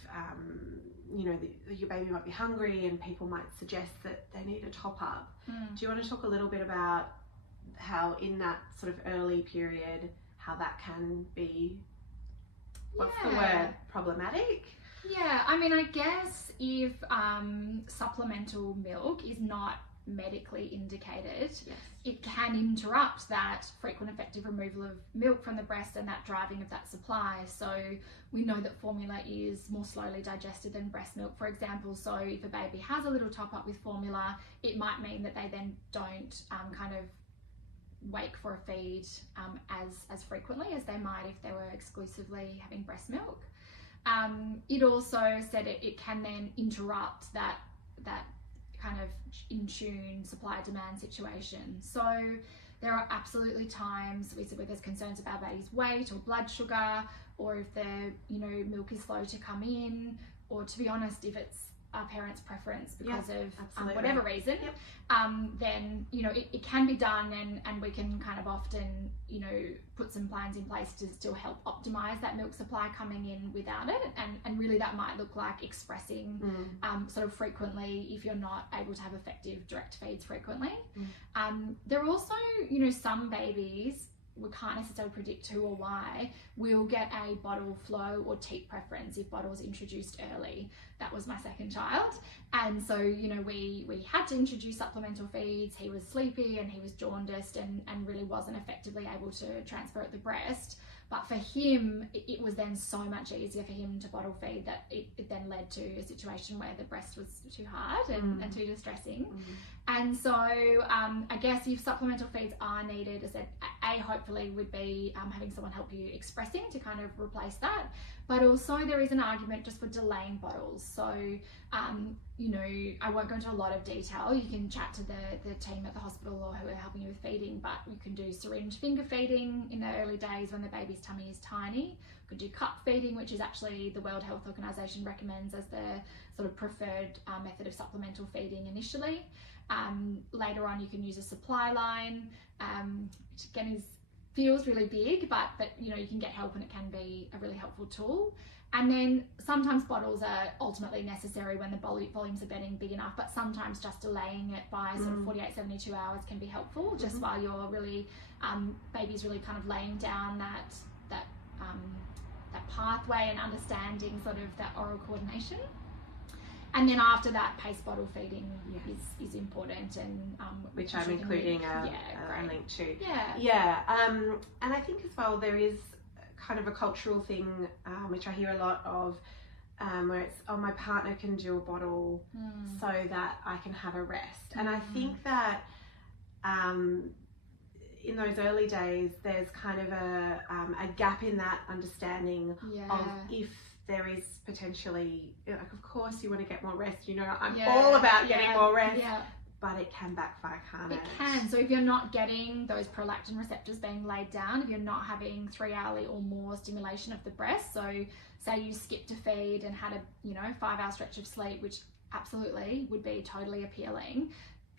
your baby might be hungry and people might suggest that they need a top up. Do you want to talk a little bit about how in that sort of early period, how that can be, what's the word, problematic? I guess if supplemental milk is not medically indicated, it can interrupt that frequent effective removal of milk from the breast and that driving of that supply. So we know that formula is more slowly digested than breast milk, for example. So if a baby has a little top up with formula, it might mean that they then don't kind of wake for a feed as frequently as they might if they were exclusively having breast milk. It also said it can then interrupt that kind of in tune supply demand situation. So there are absolutely times where there's concerns about baby's weight or blood sugar, or if the milk is slow to come in, or, to be honest, if it's our parents' preference because of whatever reason, then it can be done, and we can kind of often put some plans in place to still help optimize that milk supply coming in without it, and really that might look like expressing sort of frequently if you're not able to have effective direct feeds frequently. There are also some babies, we can't necessarily predict who or why, will get a bottle flow or teat preference if bottle is introduced early. That was my second child, and so we had to introduce supplemental feeds. He was sleepy and he was jaundiced and really wasn't effectively able to transfer at the breast, But for him, it was then so much easier for him to bottle feed that it then led to a situation where the breast was too hard and too distressing. And so I guess if supplemental feeds are needed, as I said, hopefully would be having someone help you expressing to kind of replace that. But also there is an argument just for delaying bottles. So, you know, I won't go into a lot of detail. You can chat to the team at the hospital or who are helping you with feeding, but you can do syringe finger feeding in the early days when the baby's tummy is tiny. You could do cup feeding, which is actually the World Health Organization recommends as the sort of preferred method of supplemental feeding initially. Later on, you can use a supply line, which again feels really big, but you know, you can get help and it can be a really helpful tool. And then sometimes bottles are ultimately necessary when the volumes are getting big enough, but sometimes just delaying it by sort of 48, 72 hours can be helpful, just while you're really, baby's really kind of laying down that pathway and understanding sort of that oral coordination. And then after that, pace bottle feeding is important, and which I'm including a link to. And I think as well there is kind of a cultural thing which I hear a lot of, where it's, oh, my partner can do a bottle so that I can have a rest. And I think that in those early days there's kind of a gap in that understanding of if there is potentially, like, of course you want to get more rest, you know, I'm all about getting more rest, but it can backfire, can't it? It can. So if you're not getting those prolactin receptors being laid down, if you're not having 3-hourly or more stimulation of the breast, so say you skipped a feed and had a 5-hour stretch of sleep, which absolutely would be totally appealing,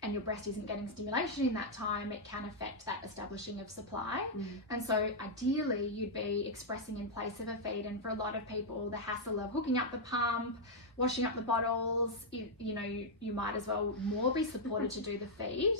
and your breast isn't getting stimulation in that time, it can affect that establishing of supply. And so ideally you'd be expressing in place of a feed, and for a lot of people the hassle of hooking up the pump, washing up the bottles, you might as well more be supported to do the feed.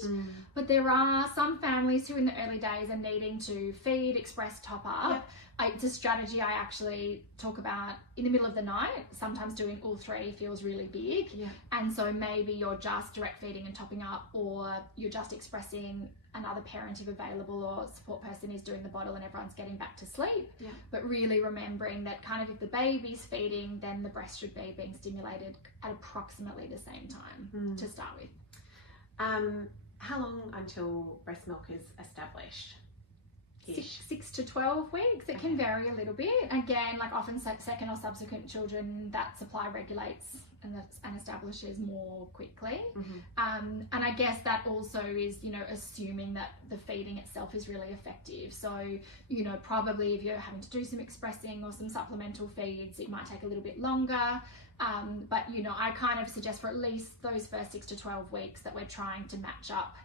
But there are some families who in the early days are needing to feed, express, top up. It's a strategy I actually talk about in the middle of the night. Sometimes doing all three feels really big. And so maybe you're just direct feeding and topping up, or you're just expressing, another parent if available or support person is doing the bottle, and everyone's getting back to sleep. But really remembering that kind of if the baby's feeding, then the breast should be being stimulated at approximately the same time to start with. How long until breast milk is established? 6 to 12 weeks. It can vary a little bit. Again, like often second or subsequent children, that supply regulates and establishes more quickly. And I guess that also is, assuming that the feeding itself is really effective. So, probably if you're having to do some expressing or some supplemental feeds, it might take a little bit longer. But, I kind of suggest for at least those first 6 to 12 weeks that we're trying to match up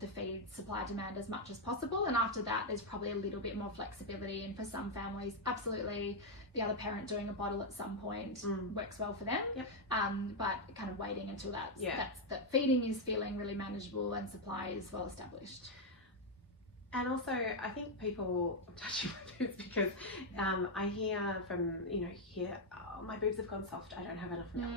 the feed supply demand as much as possible, and after that there's probably a little bit more flexibility, and for some families absolutely the other parent doing a bottle at some point works well for them. But kind of waiting until that feeding is feeling really manageable and supply is well established. And also, I think people, I'm touching my boobs because I hear from, oh, my boobs have gone soft, I don't have enough milk.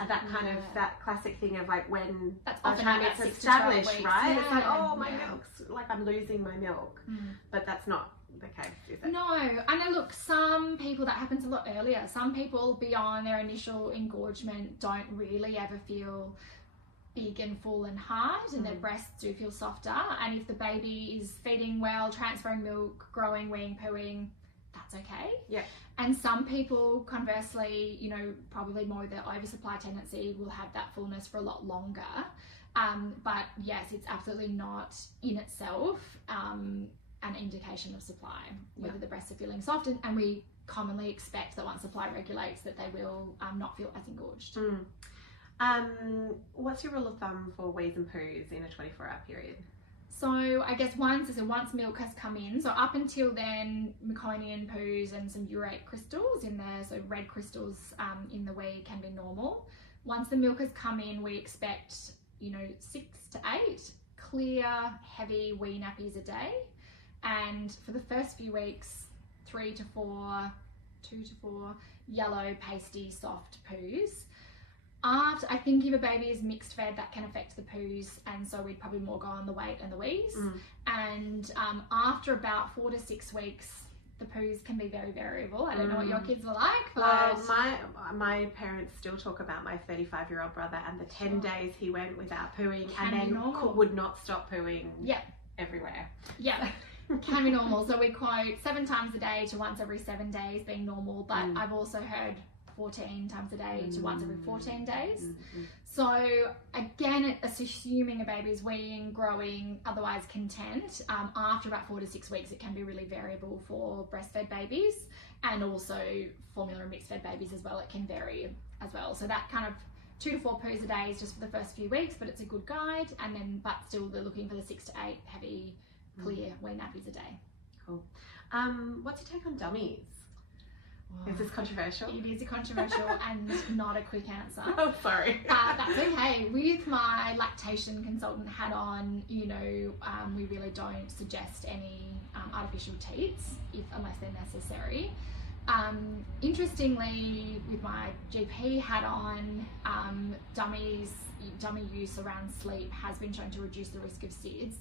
And that kind of, that classic thing of like when that's by the often time it's established, right? It's like, oh, my milk. milk's, like I'm losing my milk. But that's not the case, is it? No, I know, look, some people that happens a lot earlier. Some people beyond their initial engorgement don't really ever feel big and full and hard, and their breasts do feel softer, and if the baby is feeding well, transferring milk, growing, weeing, pooing, that's okay. And some people conversely, probably more with the oversupply tendency, will have that fullness for a lot longer. But yes, it's absolutely not in itself an indication of supply, whether the breasts are feeling soft, and we commonly expect that once supply regulates that they will not feel as engorged. What's your rule of thumb for wheeze and poos in a 24-hour period? So I guess once milk has come in, so up until then, meconian poos and some urate crystals in there, so red crystals in the wee can be normal. Once the milk has come in, we expect 6 to 8 clear, heavy wee nappies a day, and for the first few weeks, 2 to 4 yellow, pasty, soft poos. After, I think if a baby is mixed fed, that can affect the poos, and so we'd probably more go on the weight and the wheeze. And after about 4 to 6 weeks, the poos can be very variable. I don't know what your kids were like, but well, my parents still talk about my 35-year-old brother and the 10 days he went without pooing and then would not stop pooing everywhere. Yeah. Can be normal. So we quote 7 times a day to once every 7 days being normal, but I've also heard 14 times a day to once every 14 days. So again, it's assuming a baby's weaning, growing, otherwise content. After about 4 to 6 weeks, it can be really variable for breastfed babies, and also formula and mixed fed babies as well. It can vary as well. So that kind of 2 to 4 poos a day is just for the first few weeks, but it's a good guide. And then, but still, they're looking for the 6 to 8 heavy, clear wee nappies a day. Cool. What's your take on dummies? Is this controversial? It is a controversial and not a quick answer. Oh, sorry. That's okay. With my lactation consultant hat on, you know, we really don't suggest any artificial teats unless they're necessary. Interestingly, with my GP hat on, dummy use around sleep has been shown to reduce the risk of SIDS.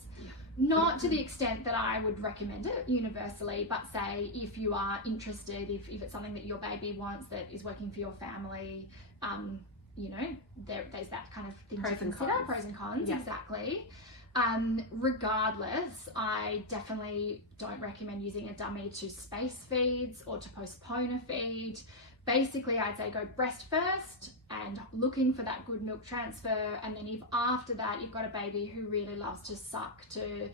Not to the extent that I would recommend it universally, but say if you are interested, if it's something that your baby wants that is working for your family, you know, there's that kind of thing to consider. Pros and cons, exactly. Regardless, I definitely don't recommend using a dummy to space feeds or to postpone a feed. Basically, I'd say go breast first and looking for that good milk transfer, and then if after that you've got a baby who really loves to suck to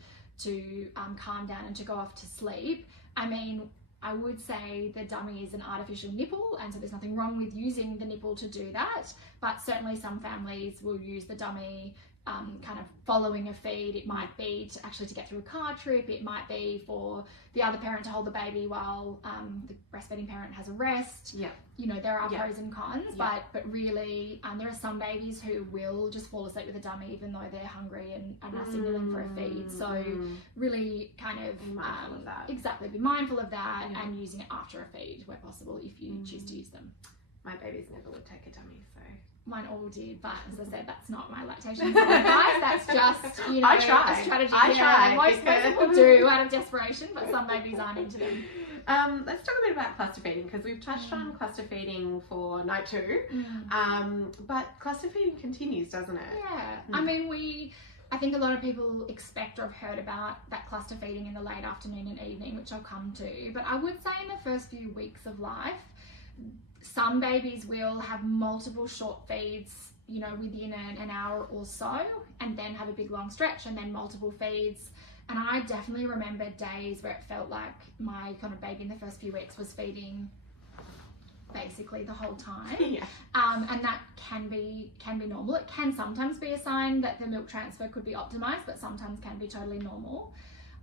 calm down and to go off to sleep, I mean, I would say the dummy is an artificial nipple, and so there's nothing wrong with using the nipple to do that, but certainly some families will use the dummy kind of following a feed. It might be to get through a car trip. It might be for the other parent to hold the baby while the breastfeeding parent has a rest. You know, there are pros and cons, but really there are some babies who will just fall asleep with a dummy even though they're hungry and are signaling for a feed. So really kind of be mindful of that. Exactly, be mindful of that and using it after a feed where possible if you choose to use them. My babies never would take a dummy, so. Mine all did, but as I said, that's not my lactation advice. That's just, you know, a strategy. I tried. Most people do out of desperation, but some babies aren't into them. Let's talk a bit about cluster feeding, because we've touched on cluster feeding for night 2, but cluster feeding continues, doesn't it? Yeah. I mean, I think a lot of people expect or have heard about that cluster feeding in the late afternoon and evening, which I'll come to, but I would say in the first few weeks of life, some babies will have multiple short feeds, you know, within an hour or so, and then have a big long stretch and then multiple feeds. And I definitely remember days where it felt like my kind of baby in the first few weeks was feeding basically the whole time. And that can be normal. It can sometimes be a sign that the milk transfer could be optimized, but sometimes can be totally normal.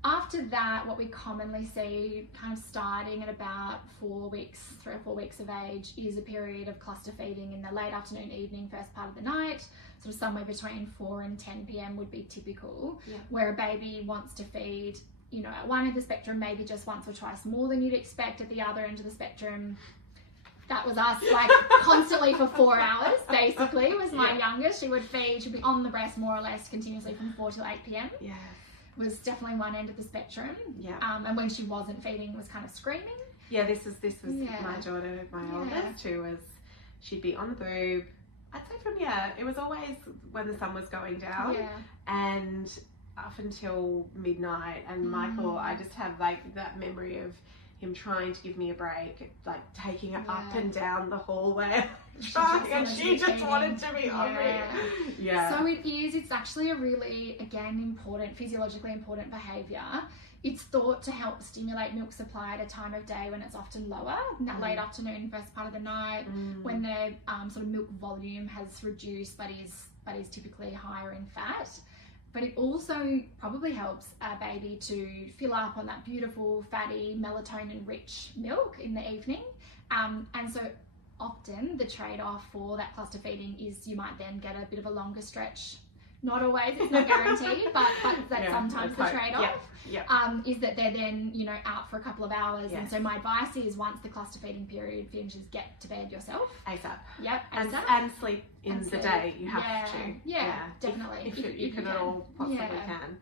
After that, what we commonly see kind of starting at about 4 weeks, 3 or 4 weeks of age, is a period of cluster feeding in the late afternoon, evening, first part of the night, sort of somewhere between 4 and 10 p.m. would be typical, where a baby wants to feed, you know, at one end of the spectrum, maybe just once or twice more than you'd expect. At the other end of the spectrum, that was us, like constantly for 4 hours, basically, was my youngest. She'd be on the breast more or less continuously from 4 to 8 p.m. Was definitely one end of the spectrum. And when she wasn't feeding, was kind of screaming. This was my daughter, my oldest, who was, she'd be on the boob. I'd say from, it was always when the sun was going down and up until midnight. And Michael, I just have like that memory of him trying to give me a break, like taking her up and down the hallway. She just wanted to be on me. So it's actually a really, again, physiologically important behaviour. It's thought to help stimulate milk supply at a time of day when it's often lower, in that late afternoon, first part of the night, when the sort of milk volume has reduced but is typically higher in fat. But it also probably helps a baby to fill up on that beautiful, fatty, melatonin-rich milk in the evening. And so often the trade-off for that cluster feeding is you might then get a bit of a longer stretch. Not always, it's not guaranteed, but that's sometimes the trade-off. Is that they're then, you know, out for a couple of hours. And so my advice is once the cluster feeding period finishes, get to bed yourself. ASAP. ASAP. And sleep in the day. You have to. Definitely. If you can at all possibly can.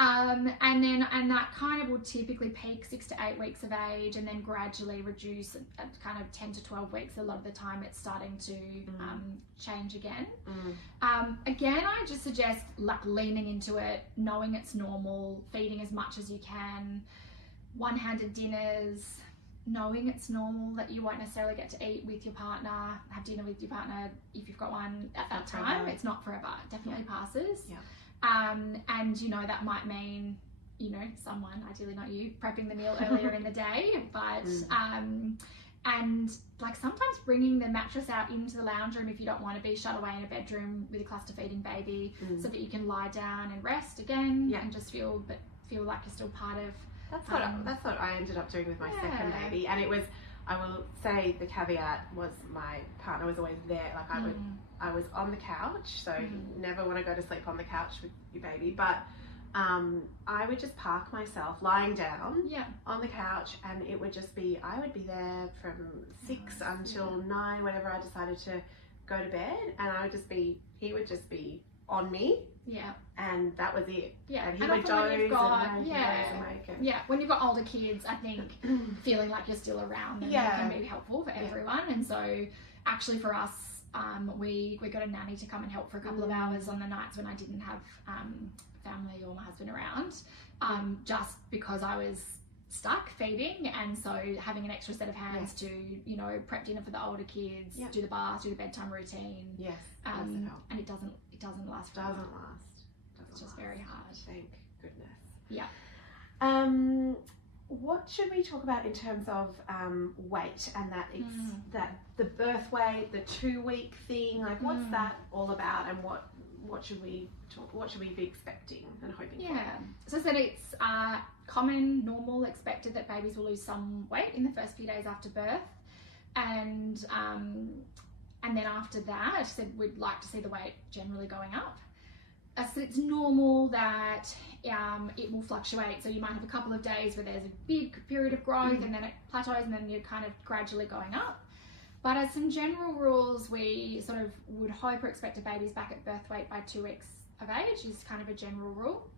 And that kind of will typically peak 6 to 8 weeks of age and then gradually reduce at kind of 10 to 12 weeks. A lot of the time it's starting to change again. Again, I just suggest like leaning into it, knowing it's normal, feeding as much as you can, one-handed dinners, knowing it's normal that you won't necessarily get to eat with your partner, have dinner with your partner if you've got one at that time. It's not forever. It definitely passes. And you know, that might mean, you know, someone, ideally not you, prepping the meal earlier in the day, but and like sometimes bringing the mattress out into the lounge room if you don't want to be shut away in a bedroom with a cluster feeding baby, so that you can lie down and rest again and just feel like you're still part of. That's what I ended up doing with my second baby, and it was, I will say the caveat was my partner was always there. Like I was on the couch, so you never want to go to sleep on the couch with your baby, but I would just park myself lying down on the couch, and it would just be, I would be there from 6 until 9 whenever I decided to go to bed, and he would just be on me. And that was it. And he would doze when you've got older kids, I think feeling like you're still around them can be helpful for everyone. And so actually for us, we got a nanny to come and help for a couple of hours on the nights when I didn't have family or my husband around, just because I was stuck feeding, and so having an extra set of hands to, you know, prep dinner for the older kids, do the bath, do the bedtime routine. And it doesn't last forever. It's just very hard. Thank goodness. What should we talk about in terms of weight, and that it's that the birth weight, the 2-week thing, like what's that all about, and what should we be expecting and hoping for? So I said it's common, normal, expected that babies will lose some weight in the first few days after birth, and then after that, I said we'd like to see the weight generally going up. So it's normal that it will fluctuate. So you might have a couple of days where there's a big period of growth and then it plateaus and then you're kind of gradually going up. But as some general rules, we sort of would hope or expect a baby's back at birth weight by 2 weeks of age is kind of a general rule.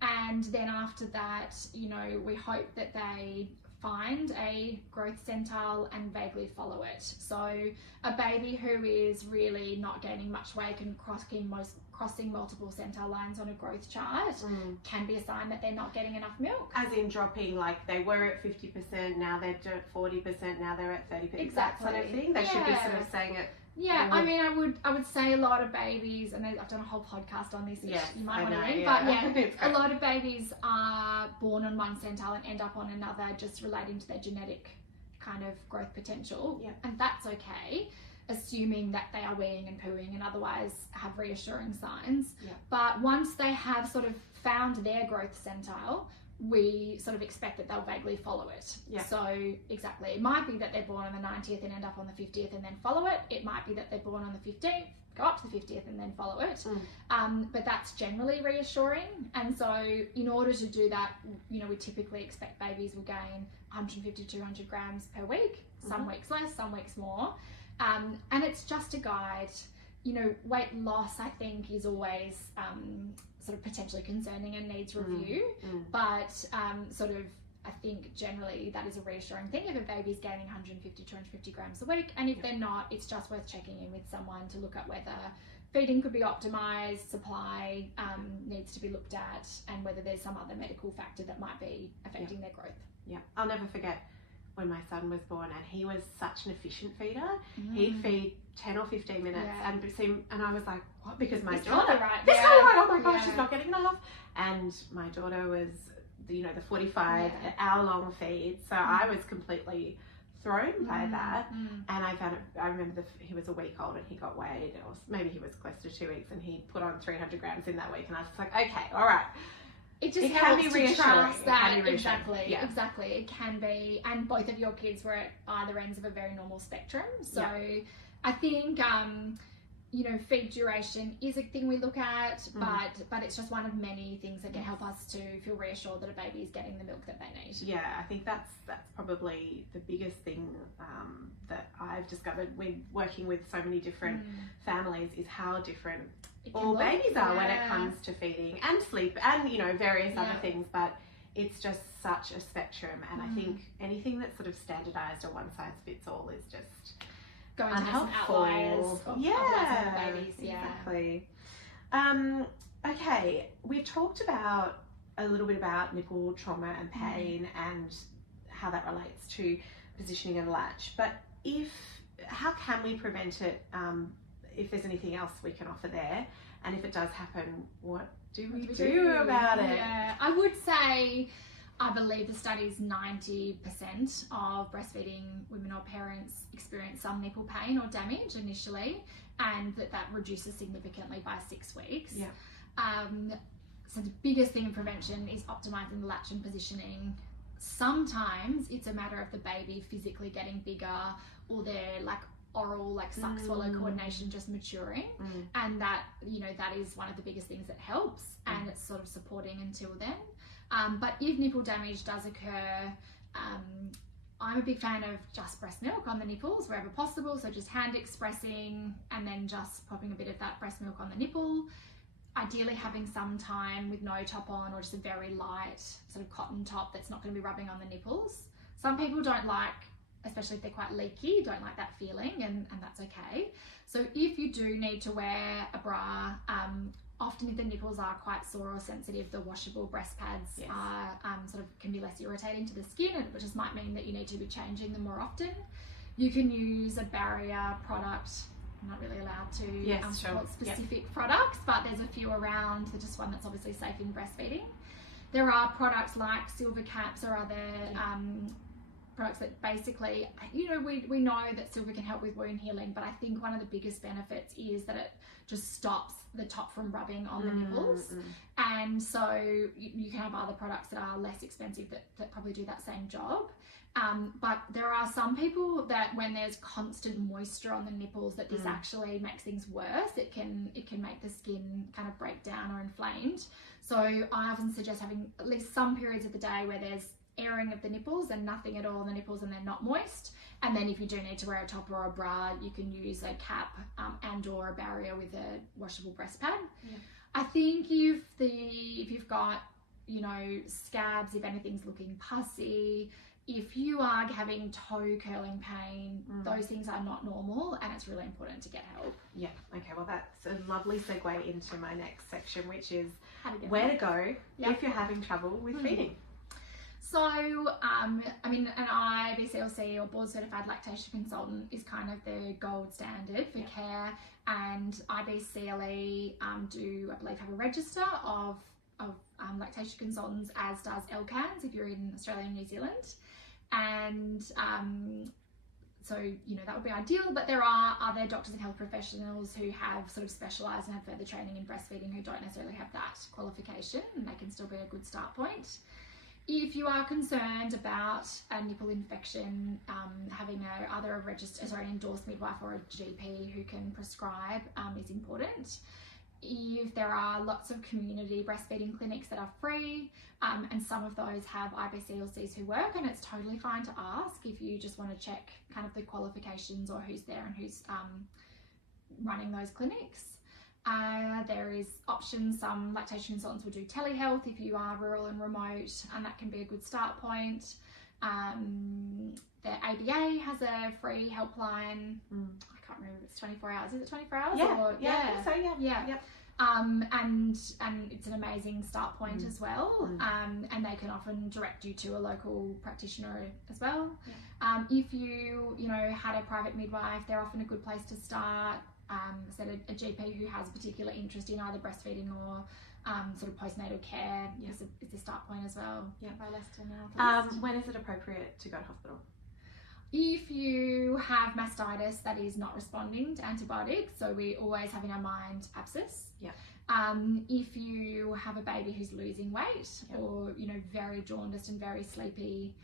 And then after that, you know, we hope that they find a growth centile and vaguely follow it. So a baby who is really not gaining much weight and crossing multiple centile lines on a growth chart can be a sign that they're not getting enough milk. As in dropping, like they were at 50%, now they're at 40%, now they're at 30%. Exactly. That sort of thing. They should be sort of saying it. I mean, I would say a lot of babies, and I've done a whole podcast on this, which you might want to read, but a lot of babies are born on one centile and end up on another, just relating to their genetic kind of growth potential, and that's okay, assuming that they are weeing and pooing and otherwise have reassuring signs. But once they have sort of found their growth centile, we sort of expect that they'll vaguely follow it. So exactly, it might be that they're born on the 90th and end up on the 50th and then follow it. It might be that they're born on the 15th, go up to the 50th and then follow it. But that's generally reassuring. And so in order to do that, you know, we typically expect babies will gain 150 to 200 grams per week, some weeks less, some weeks more. And it's just a guide. You know, weight loss, I think, is always sort of potentially concerning and needs review. But sort of, I think generally that is a reassuring thing if a baby's gaining 150, 250 grams a week. And if they're not, it's just worth checking in with someone to look at whether feeding could be optimised, supply needs to be looked at, and whether there's some other medical factor that might be affecting their growth. I'll never forget when my son was born, and he was such an efficient feeder. He'd feed 10 or 15 minutes and I was like, what? Because my daughter, oh my gosh, she's not getting enough. And my daughter was, you know, the 45 hour long feed. So I was completely thrown by that. And I remember he was a week old and he got weighed, or maybe he was close to 2 weeks, and he put on 300 grams in that week. And I was just like, okay, all right. It just helps to trust that. Exactly, it can be. And both of your kids were at either ends of a very normal spectrum. So I think feed duration is a thing we look at, but it's just one of many things that can help us to feel reassured that a baby is getting the milk that they need. Yeah, I think that's probably the biggest thing that I've discovered when working with so many different families is how different all babies are when it comes to feeding and sleep and various other things, but it's just such a spectrum, and I think anything that's sort of standardized or one size fits all is just going to have some outliers of babies. Exactly. Okay, we've talked about a little bit about nipple trauma and pain and how that relates to positioning and latch, but how can we prevent it, if there's anything else we can offer there, and if it does happen, what do we do about it? I would say, I believe the study's 90% of breastfeeding women or parents experience some nipple pain or damage initially, and that reduces significantly by 6 weeks. So the biggest thing in prevention is optimising the latch and positioning. Sometimes it's a matter of the baby physically getting bigger, or their oral suck swallow coordination just maturing, and that that is one of the biggest things that helps, and it's sort of supporting until then. But if nipple damage does occur, I'm a big fan of just breast milk on the nipples wherever possible, so just hand expressing and then just popping a bit of that breast milk on the nipple. Ideally having some time with no top on, or just a very light sort of cotton top that's not going to be rubbing on the nipples. Some people don't like, especially if they're quite leaky, don't like that feeling, and that's okay. So if you do need to wear a bra, often if the nipples are quite sore or sensitive, the washable breast pads are can be less irritating to the skin, and it just might mean that you need to be changing them more often. You can use a barrier product. I'm not really allowed to support specific products, but there's a few around. There's just one that's obviously safe in breastfeeding. There are products like silver caps or other products that basically, we know that silver can help with wound healing, but I think one of the biggest benefits is that it just stops the top from rubbing on the nipples. And so you can have other products that are less expensive that probably do that same job. But there are some people that when there's constant moisture on the nipples, that this actually makes things worse. It can make the skin kind of break down or inflamed. So I often suggest having at least some periods of the day where there's airing of the nipples and nothing at all on the nipples, and they're not moist. And then if you do need to wear a top or a bra, you can use a cap and or a barrier with a washable breast pad. I think if you've got scabs, if anything's looking pussy, if you are having toe curling pain, those things are not normal, and it's really important to get help. Yeah, okay, well that's a lovely segue into my next section, which is where to go if you're having trouble with feeding. So, an IBCLC or board certified lactation consultant is kind of the gold standard for care, and IBCLE do, I believe, have a register of lactation consultants, as does LCANS if you're in Australia and New Zealand. And so that would be ideal, but there are other doctors and health professionals who have sort of specialised and have further training in breastfeeding who don't necessarily have that qualification, and they can still be a good start point. If you are concerned about a nipple infection, having an endorsed midwife or a GP who can prescribe is important. If there are lots of community breastfeeding clinics that are free, and some of those have IBCLCs who work, and it's totally fine to ask if you just want to check kind of the qualifications or who's there and who's running those clinics. There is options. Some lactation consultants will do telehealth if you are rural and remote, and that can be a good start point. The ABA has a free helpline. I can't remember if it's 24 hours. Is it 24 hours? I think so, yeah. And it's an amazing start point as well. And they can often direct you to a local practitioner as well. If you had a private midwife, they're often a good place to start. A GP who has a particular interest in either breastfeeding or sort of postnatal care is a start point as well. When is it appropriate to go to hospital? If you have mastitis that is not responding to antibiotics, so we always have in our mind abscess. If you have a baby who's losing weight or very jaundiced and very sleepy,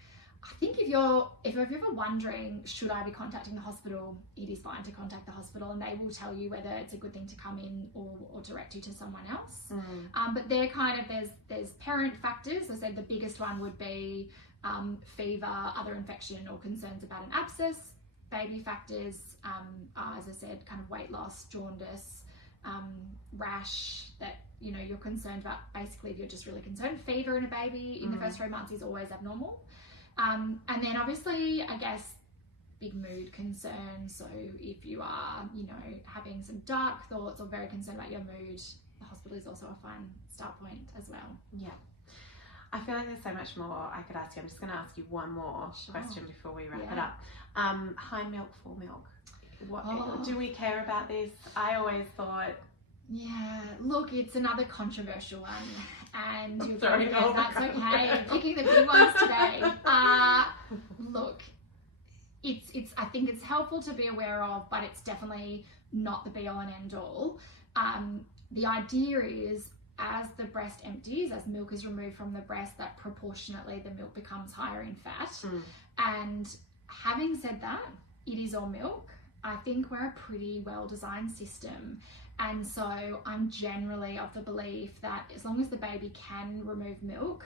I think if you're ever wondering, should I be contacting the hospital, it is fine to contact the hospital, and they will tell you whether it's a good thing to come in or direct you to someone else. But they're kind of, there's parent factors. As I said, the biggest one would be fever, other infection, or concerns about an abscess. Baby factors are, as I said, kind of weight loss, jaundice, rash, that you're concerned about. Basically, if you're just really concerned, fever in a baby in the first 3 months is always abnormal. And then obviously, I guess, big mood concerns. So if you are, having some dark thoughts or very concerned about your mood, the hospital is also a fine start point as well. Yeah. I feel like there's so much more I could ask you. I'm just going to ask you one more question before we wrap it up. High milk, full milk. Do we care about this? I always thought... Yeah, look, it's another controversial one, and that's okay. I'm picking the big ones today. Look, it's I think it's helpful to be aware of, but it's definitely not the be all and end all. The idea is, as the breast empties, as milk is removed from the breast, that proportionately the milk becomes higher in fat. And having said that, it is all milk. I think we're a pretty well-designed system. And so I'm generally of the belief that as long as the baby can remove milk,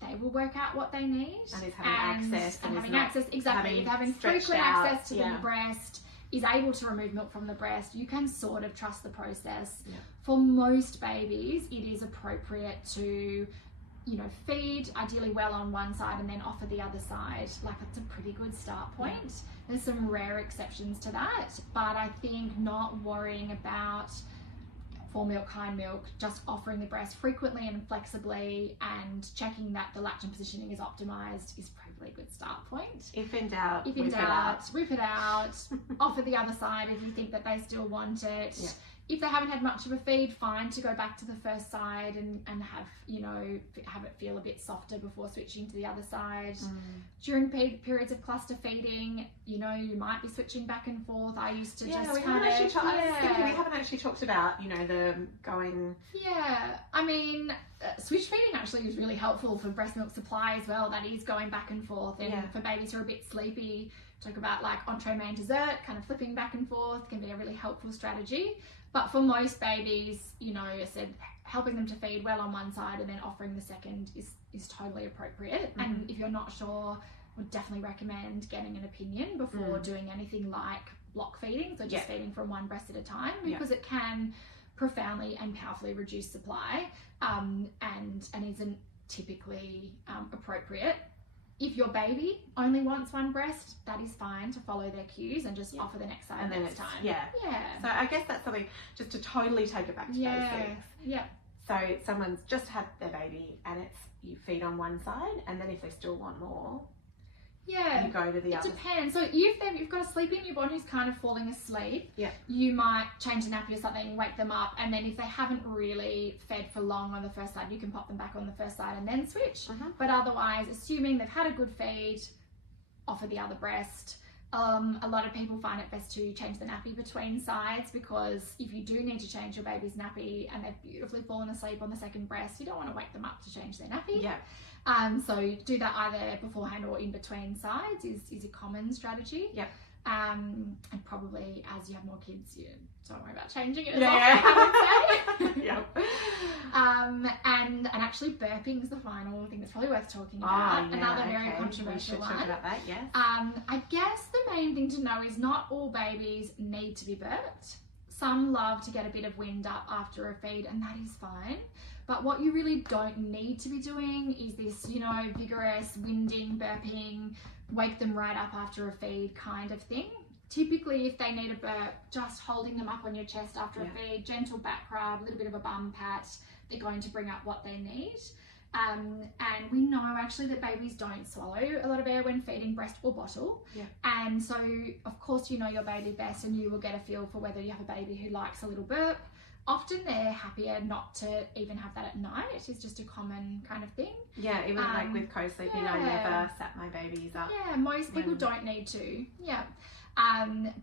they will work out what they need. And is having access. And having access, exactly. If having frequent access to the breast, is able to remove milk from the breast, you can sort of trust the process. For most babies, it is appropriate to, feed ideally well on one side and then offer the other side. Like, that's a pretty good start point. There's some rare exceptions to that, but I think not worrying about full milk, high milk, just offering the breast frequently and flexibly and checking that the latch and positioning is optimized is probably a good start point. If in doubt, whip it out, offer the other side if you think that they still want it. If they haven't had much of a feed, fine to go back to the first side and have, have it feel a bit softer before switching to the other side. During periods of cluster feeding, you might be switching back and forth. I used to just we haven't actually talked about, the going... Yeah, I mean, switch feeding actually is really helpful for breast milk supply as well. That is going back and forth. And for babies who are a bit sleepy, talk about like entree, main, dessert, kind of flipping back and forth can be a really helpful strategy. But for most babies, I said, helping them to feed well on one side and then offering the second is totally appropriate. And if you're not sure, I would definitely recommend getting an opinion before doing anything like block feeding, so just feeding from one breast at a time, because it can profoundly and powerfully reduce supply and isn't typically appropriate. If your baby only wants one breast, that is fine to follow their cues and just offer the next side next time. So I guess that's something just to totally take it back to basics. So someone's just had their baby and you feed on one side, and then if they still want more, you go to the other. It depends. So if you've got a sleeping newborn who's kind of falling asleep, you might change the nappy or something, wake them up, and then if they haven't really fed for long on the first side, you can pop them back on the first side and then switch. But otherwise, assuming they've had a good feed, offer the other breast. A lot of people find it best to change the nappy between sides, because if you do need to change your baby's nappy and they've beautifully fallen asleep on the second breast, you don't want to wake them up to change their nappy. So do that either beforehand or in between sides is a common strategy. And probably as you have more kids, you don't worry about changing it as often, I would say. And actually burping is the final thing that's probably worth talking about. Another very controversial one. Talk about that, I guess the main thing to know is not all babies need to be burped. Some love to get a bit of wind up after a feed, and that is fine. But what you really don't need to be doing is this, vigorous winding, burping, wake them right up after a feed kind of thing. Typically, if they need a burp, just holding them up on your chest after a feed, gentle back rub, a little bit of a bum pat, they're going to bring up what they need. And we know actually that babies don't swallow a lot of air when feeding breast or bottle. And so, of course, you know your baby best, and you will get a feel for whether you have a baby who likes a little burp. Often they're happier not to even have that at night. It's just a common kind of thing. Even like with co-sleeping, I never sat my babies up. Most people don't need to.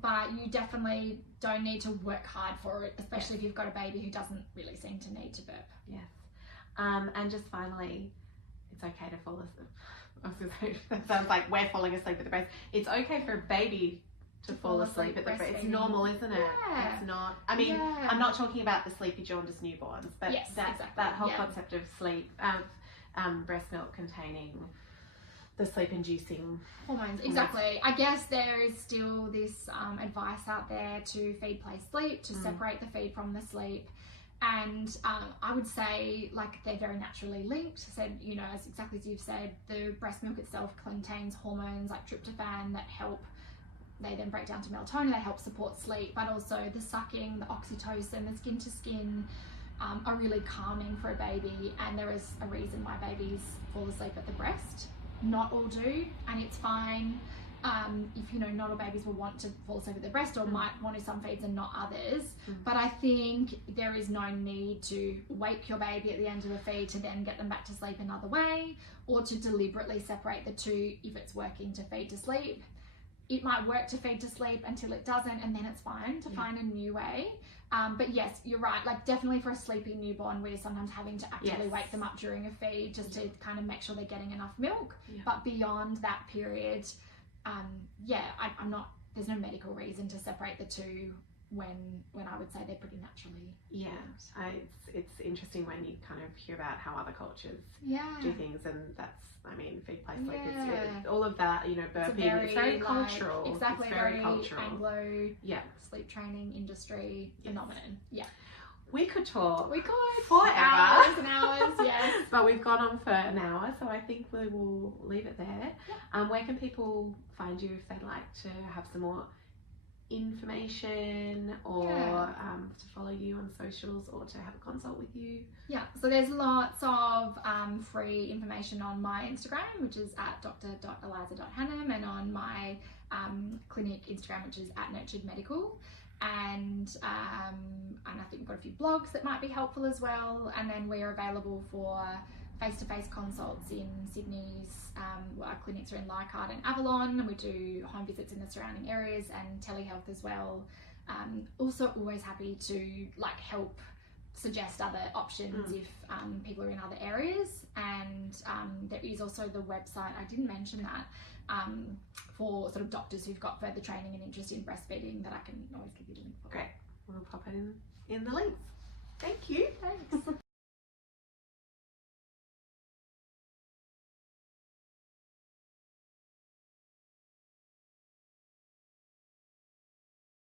But you definitely don't need to work hard for it, especially if you've got a baby who doesn't really seem to need to burp. And just finally, it's okay to fall asleep. I was going to say, that sounds like we're falling asleep at the breast. It's okay for a baby to fall asleep at the breast. It's normal, isn't it? Yeah. It's not. I mean, Yeah. I'm not talking about the sleepy jaundice newborns, but Yes, exactly. that whole Yeah. concept of sleep, breast milk containing the sleep-inducing hormones. Exactly. I guess there is still this advice out there to feed, play, sleep, to separate the feed from the sleep. And I would say, like, they're very naturally linked. Said, you know, as exactly as you've said, the breast milk itself contains hormones like tryptophan that help. They then break down to melatonin. They help support sleep, but also the sucking, the oxytocin, the skin to skin are really calming for a baby. And there is a reason why babies fall asleep at the breast. Not all do, and it's fine. If you know, not all babies will want to fall asleep at the breast, or might want to some feeds and not others. But I think there is no need to wake your baby at the end of a feed to then get them back to sleep another way, or to deliberately separate the two if it's working to feed to sleep. It might work to feed to sleep until it doesn't, and then it's fine to find a new way. But yes, you're right. Like, definitely for a sleepy newborn, we're sometimes having to actively wake them up during a feed just to kind of make sure they're getting enough milk. But beyond that period, I'm not. There's no medical reason to separate the two when I would say they're pretty naturally. Yeah, it's interesting when you kind of hear about how other cultures do things, and that's, I mean, feed, play, sleep, it's all of that, you know, burping, it's very cultural. Exactly, it's very cultural. Anglo sleep training industry phenomenon. Yeah. We could talk. We could. Forever. Hours and hours, yes. But we've gone on for an hour, so I think we will leave it there. Yeah. Where can people find you if they'd like to have some more information, or to follow you on socials, or to have a consult with you? Yeah, so there's lots of free information on my Instagram, which is at dr.eliza.hannam, and on my clinic Instagram, which is at nurturedmedical. And I think we've got a few blogs that might be helpful as well. And then we're available for face-to-face consults in Sydney's, our clinics are in Leichhardt and Avalon, and we do home visits in the surrounding areas, and telehealth as well. Also always happy to help suggest other options if people are in other areas. And there is also the website, I didn't mention that, for sort of doctors who've got further training and interest in breastfeeding, that I can always give you the link for. Great, we'll pop it in the links. Thank you. Thanks.